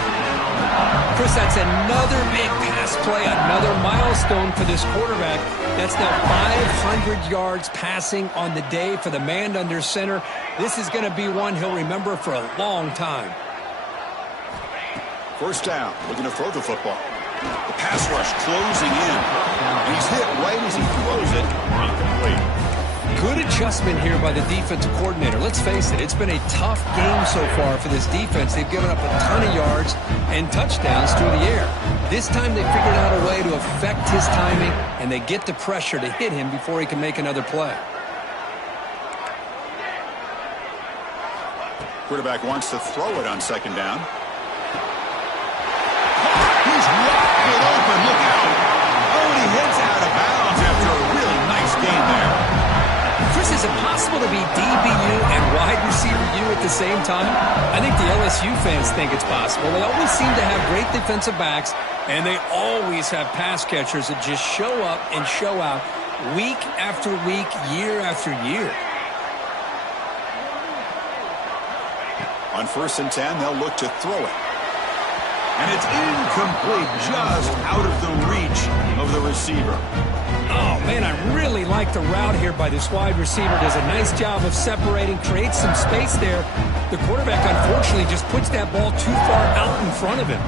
Chris, that's another big pass play, another milestone for this quarterback. That's now 500 yards passing on the day for the man under center. This is going to be one he'll remember for a long time. First down, looking to throw the football. The pass rush closing in. And he's hit right as he throws it. Incomplete. Good adjustment here by the defensive coordinator. Let's face it, it's been a tough game so far for this defense. They've given up a ton of yards and touchdowns through the air. This time they figured out a way to affect his timing, and they get the pressure to hit him before he can make another play. Quarterback wants to throw it on second down. He's wide open. Look out. Oh, and he hits out of bounds after a really nice game there. Chris, is it possible to be DBU and wide receiver U at the same time? I think the LSU fans think it's possible. They always seem to have great defensive backs, and they always have pass catchers that just show up and show out week after week, year after year. On 1st and 10, they'll look to throw it. And it's incomplete, just out of the reach of the receiver. Oh, man, I really like the route here by this wide receiver. Does a nice job of separating, creates some space there. The quarterback, unfortunately, just puts that ball too far out in front of him.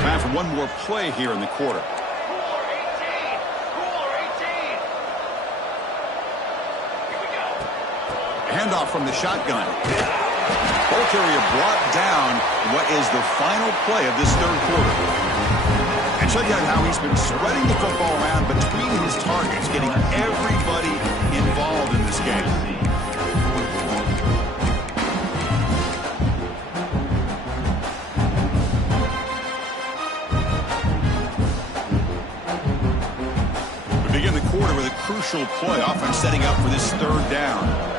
Time for one more play here in the quarter. Handoff from the shotgun. Ball carrier brought down what is the final play of this third quarter. And check out how he's been spreading the football around between his targets, getting everybody involved in this game. We begin the quarter with a crucial play, offense setting up for this third down.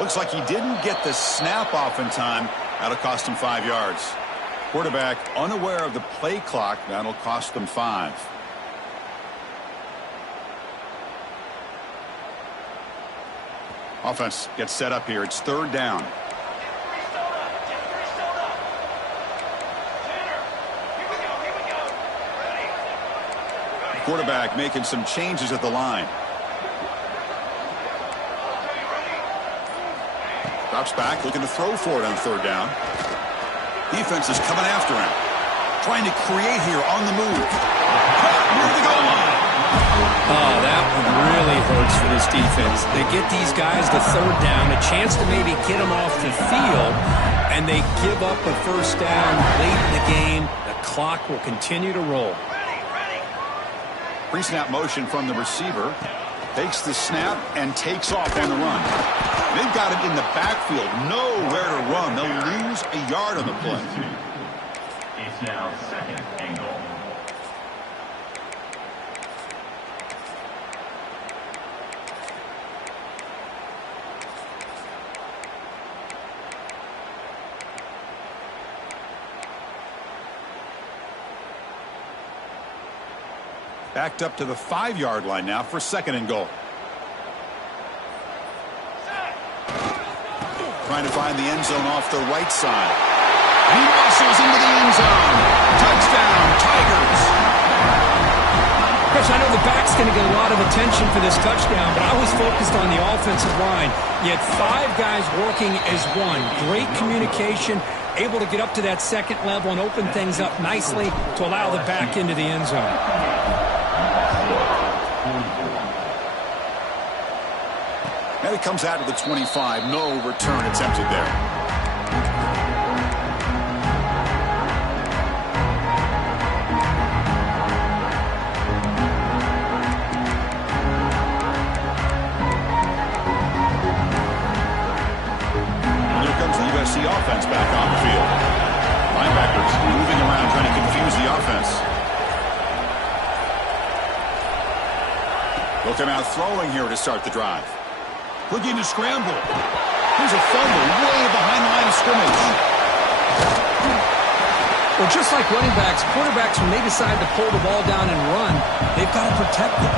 Looks like he didn't get the snap off in time. That'll cost him 5 yards. Quarterback unaware of the play clock. That'll cost them 5. Offense gets set up here. It's third down. Quarterback making some changes at the line. Drops back, looking to throw for it on third down. Defense is coming after him. Trying to create here on the move. Caught near the goal line. Oh, that one really hurts for this defense. They get these guys the third down, a chance to maybe get them off the field, and they give up a first down late in the game. The clock will continue to roll. Pre-snap motion from the receiver. Takes the snap and takes off on the run. They've got it in the backfield. Nowhere to run. They'll lose a yard on the play. It's now second and goal. Backed up to the 5-yard line now for second and goal. Trying to find the end zone off the right side. He muscles into the end zone. Touchdown, Tigers. Chris, I know the back's going to get a lot of attention for this touchdown, but I was focused on the offensive line. You had 5 guys working as one. Great communication, able to get up to that second level and open things up nicely to allow the back into the end zone. And it comes out to the 25. No return attempted there. And here comes the USC offense back on the field. Linebackers moving around trying to confuse the offense. Looking out throwing here to start the drive. Looking to scramble. Here's a fumble way behind the line of scrimmage. Well, just like running backs, quarterbacks, when they decide to pull the ball down and run, they've got to protect it.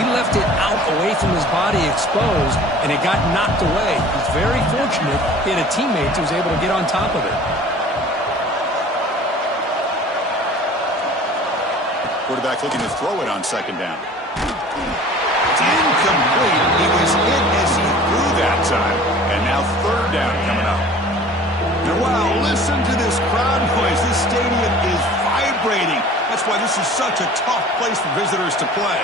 He left it out away from his body exposed, and it got knocked away. He's very fortunate he had a teammate who was able to get on top of it. Quarterback looking to throw it on second down. Incomplete. He was hit as he threw that time. And now third down coming up. And wow, listen to this crowd noise. This stadium is vibrating. That's why this is such a tough place for visitors to play.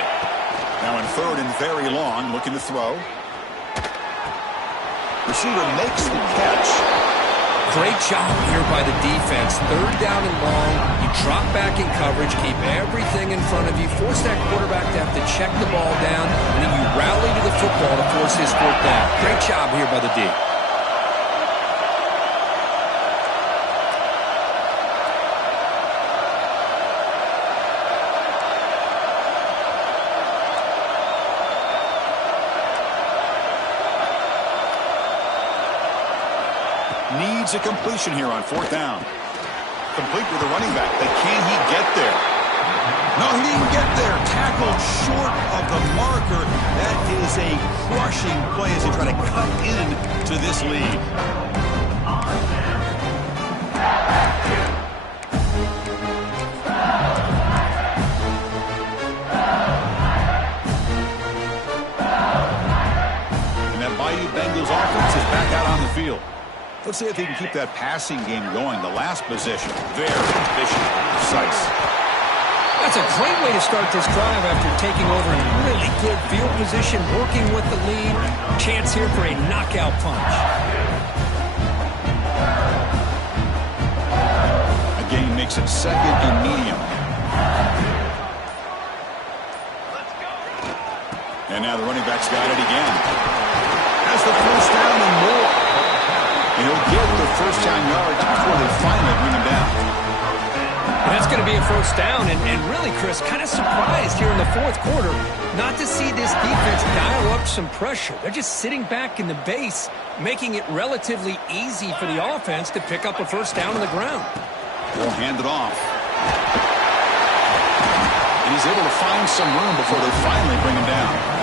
Now in third and very long, looking to throw. Receiver makes the catch. Great job here by the defense. Third down and long. You drop back in coverage, keep everything in front of you, force that quarterback to have to check the ball down, and then you rally to the football to force his fourth down. Great job here by the D. Needs a completion here on fourth down. Complete with the running back, but can he get there? No, he didn't get there. Tackled short of the marker. That is a crushing play as they try to cut in to this lead. And that Bayou Bengals offense is back out on the field. Let's see if he can keep that passing game going. The last possession, very efficient, precise. That's a great way to start this drive after taking over in really good field position, working with the lead. Chance here for a knockout punch. Again, makes it second and medium. And now the running back's got it again. Has the first down and more. And he'll get the first down yards before they finally bring him down. And that's going to be a first down. And really, Chris, kind of surprised here in the fourth quarter not to see this defense dial up some pressure. They're just sitting back in the base, making it relatively easy for the offense to pick up a first down on the ground. Will hand it off. And he's able to find some room before they finally bring him down.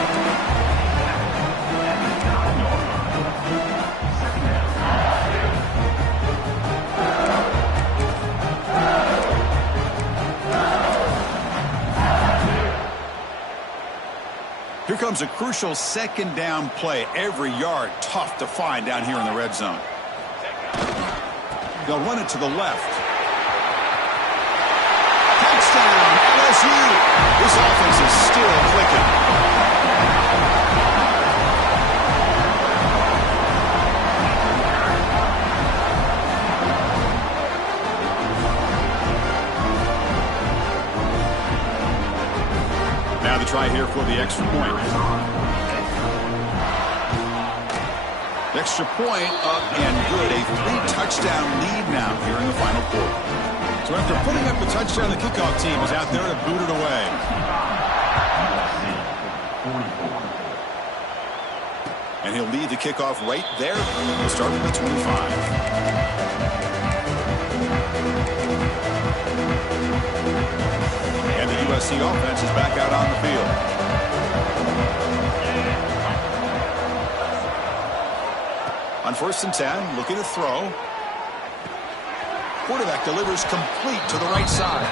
Here comes a crucial second down play. Every yard tough to find down here in the red zone. They'll run it to the left. Touchdown, LSU. This offense is still clicking. try here for the extra point. The extra point up and good. A 3-touchdown lead now here in the final quarter. So after putting up the touchdown, the kickoff team is out there to boot it away. And he'll lead the kickoff right there. We'll start with the 25. And the USC offense is back out on the field. On 1st and 10, looking to throw. Quarterback delivers complete to the right side.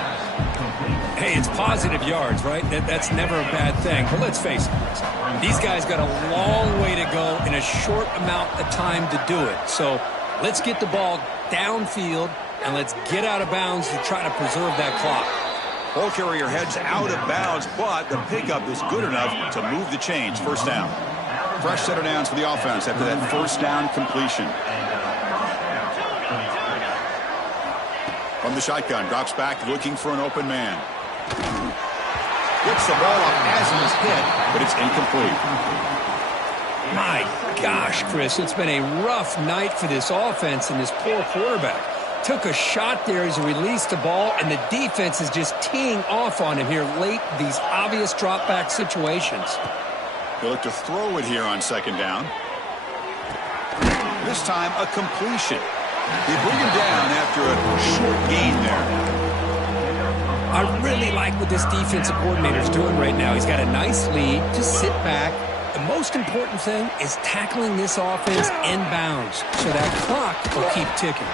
Hey, it's positive yards, right? That's never a bad thing. But let's face it, these guys got a long way to go in a short amount of time to do it. So let's get the ball downfield, and let's get out of bounds to try to preserve that clock. Ball carrier heads out of bounds, but the pickup is good enough to move the chains. 1st down. Fresh set of downs for the offense after that 1st down completion. From the shotgun, drops back looking for an open man. Gets the ball up as he's hit, but it's incomplete. My gosh, Chris, it's been a rough night for this offense and this poor quarterback. Took a shot there as he released the ball, and the defense is just teeing off on him here late, these obvious drop-back situations. He'll look to throw it here on 2nd down. This time, a completion. They bring him down after a short gain there. I really like what this defensive coordinator is doing right now. He's got a nice lead. Just sit back. The most important thing is tackling this offense in bounds so that clock will keep ticking.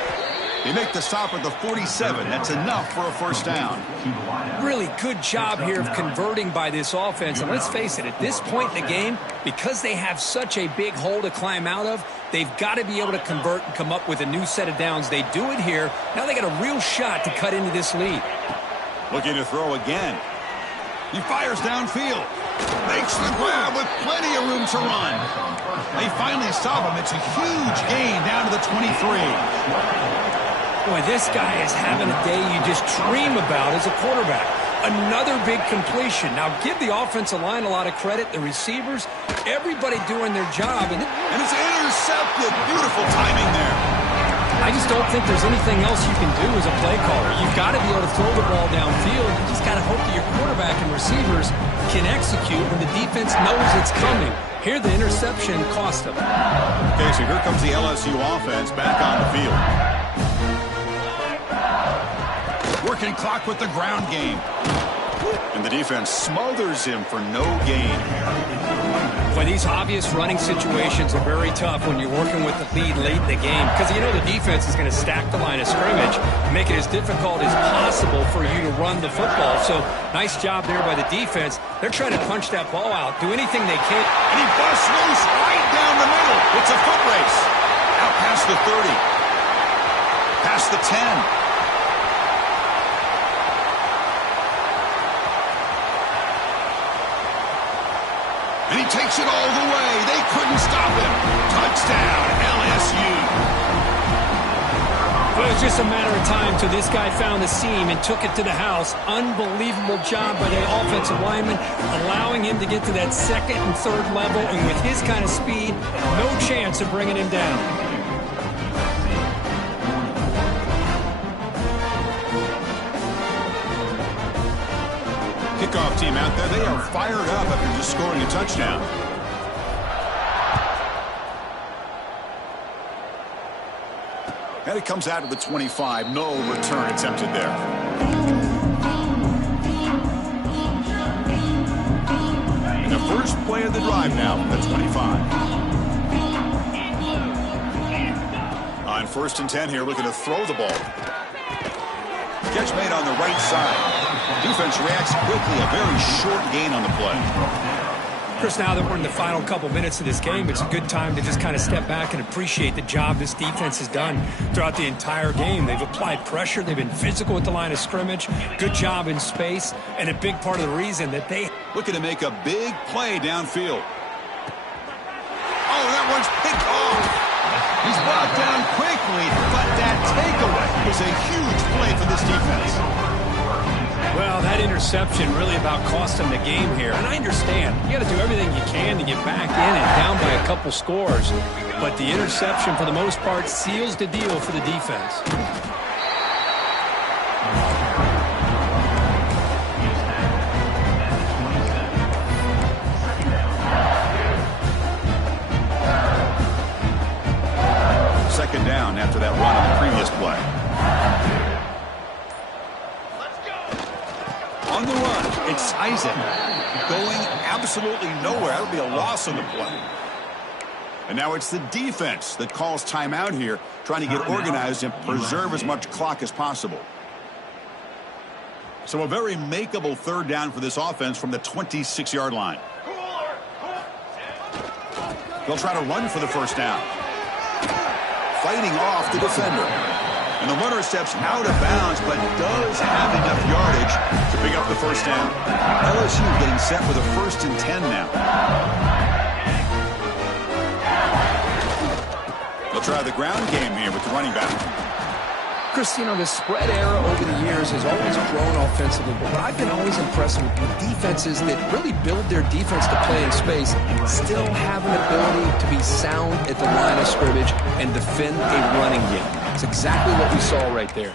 They make the stop at the 47. That's enough for a 1st down. Really good job here of converting by this offense. And let's face it, at this point in the game, because they have such a big hole to climb out of, they've got to be able to convert and come up with a new set of downs. They do it here. Now they got a real shot to cut into this lead. Looking to throw again. He fires downfield. Makes the grab with plenty of room to run. They finally stop him. It's a huge gain down to the 23. Boy, this guy is having a day you just dream about as a quarterback. Another big completion. Now, give the offensive line a lot of credit, the receivers, everybody doing their job. And it's intercepted. Beautiful timing there. I just don't think there's anything else you can do as a play caller. You've got to be able to throw the ball downfield. You just got to hope that your quarterback and receivers can execute when the defense knows it's coming. Here, the interception cost them. Okay, so here comes the LSU offense back on the field. Working clock with the ground game. And the defense smothers him for no gain. Boy, these obvious running situations are very tough when you're working with the lead late in the game because you know the defense is going to stack the line of scrimmage, make it as difficult as possible for you to run the football. So nice job there by the defense. They're trying to punch that ball out, do anything they can. And he busts loose right down the middle. It's a foot race. Out past the 30. Past the 10. And he takes it all the way. They couldn't stop him. Touchdown, LSU. Well, it was just a matter of time till this guy found the seam and took it to the house. Unbelievable job by the offensive lineman, allowing him to get to that 2nd and 3rd level. And with his kind of speed, no chance of bringing him down. Kickoff team out there, they are fired up after just scoring a touchdown. And it comes out of the 25. No return attempted there. And the first play of the drive now from the 25. On 1st and 10 here, looking to throw the ball. Catch made on the right side. Defense reacts quickly. A very short gain on the play. Chris, now that we're in the final couple minutes of this game, it's a good time to just kind of step back and appreciate the job this defense has done throughout the entire game. They've applied pressure. They've been physical at the line of scrimmage. Good job in space. And a big part of the reason that they... Looking to make a big play downfield. Oh, that one's picked off. He's brought down quickly, but that takeaway is a huge play for this defense. Well, that interception really about cost them the game here. And I understand. You got to do everything you can to get back in and down by a couple scores. But the interception, for the most part, seals the deal for the defense. Second down after that run on the previous play. On the run, it's Isaac going absolutely nowhere. That'll be a loss on the play. And now it's the defense that calls timeout here, trying to get organized and preserve as much clock as possible. So a very makeable third down for this offense from the 26-yard line. They'll try to run for the first down. Fighting off the defender. And the runner steps out of bounds, but does have enough yardage to pick up the first down. LSU getting set with a 1st and 10 now. They'll try the ground game here with the running back. Chris, you know, the spread era over the years has always grown offensively, but what I've been always impressed with defenses that really build their defense to play in space still have an ability to be sound at the line of scrimmage and defend a running game. It's exactly what we saw right there.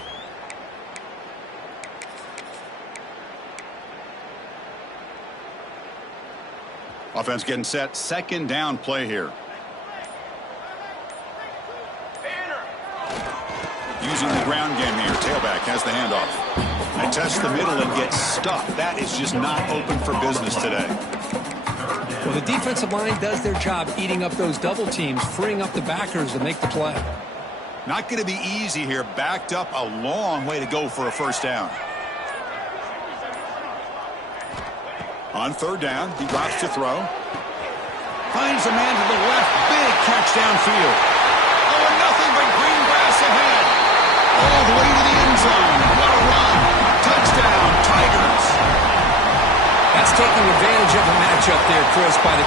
Offense getting set. Second down play here. Using the ground game here. Tailback has the handoff. They test the middle and get stuffed. That is just not open for business today. Well, the defensive line does their job eating up those double teams, freeing up the backers to make the play. Not going to be easy here. Backed up a long way to go for a first down. On third down, he drops to throw. Finds a man to the left. Big catch downfield. Oh, and nothing but green grass ahead. All the way to the end zone. What a run. Touchdown, Tigers. That's taking advantage of the matchup there, Chris, by the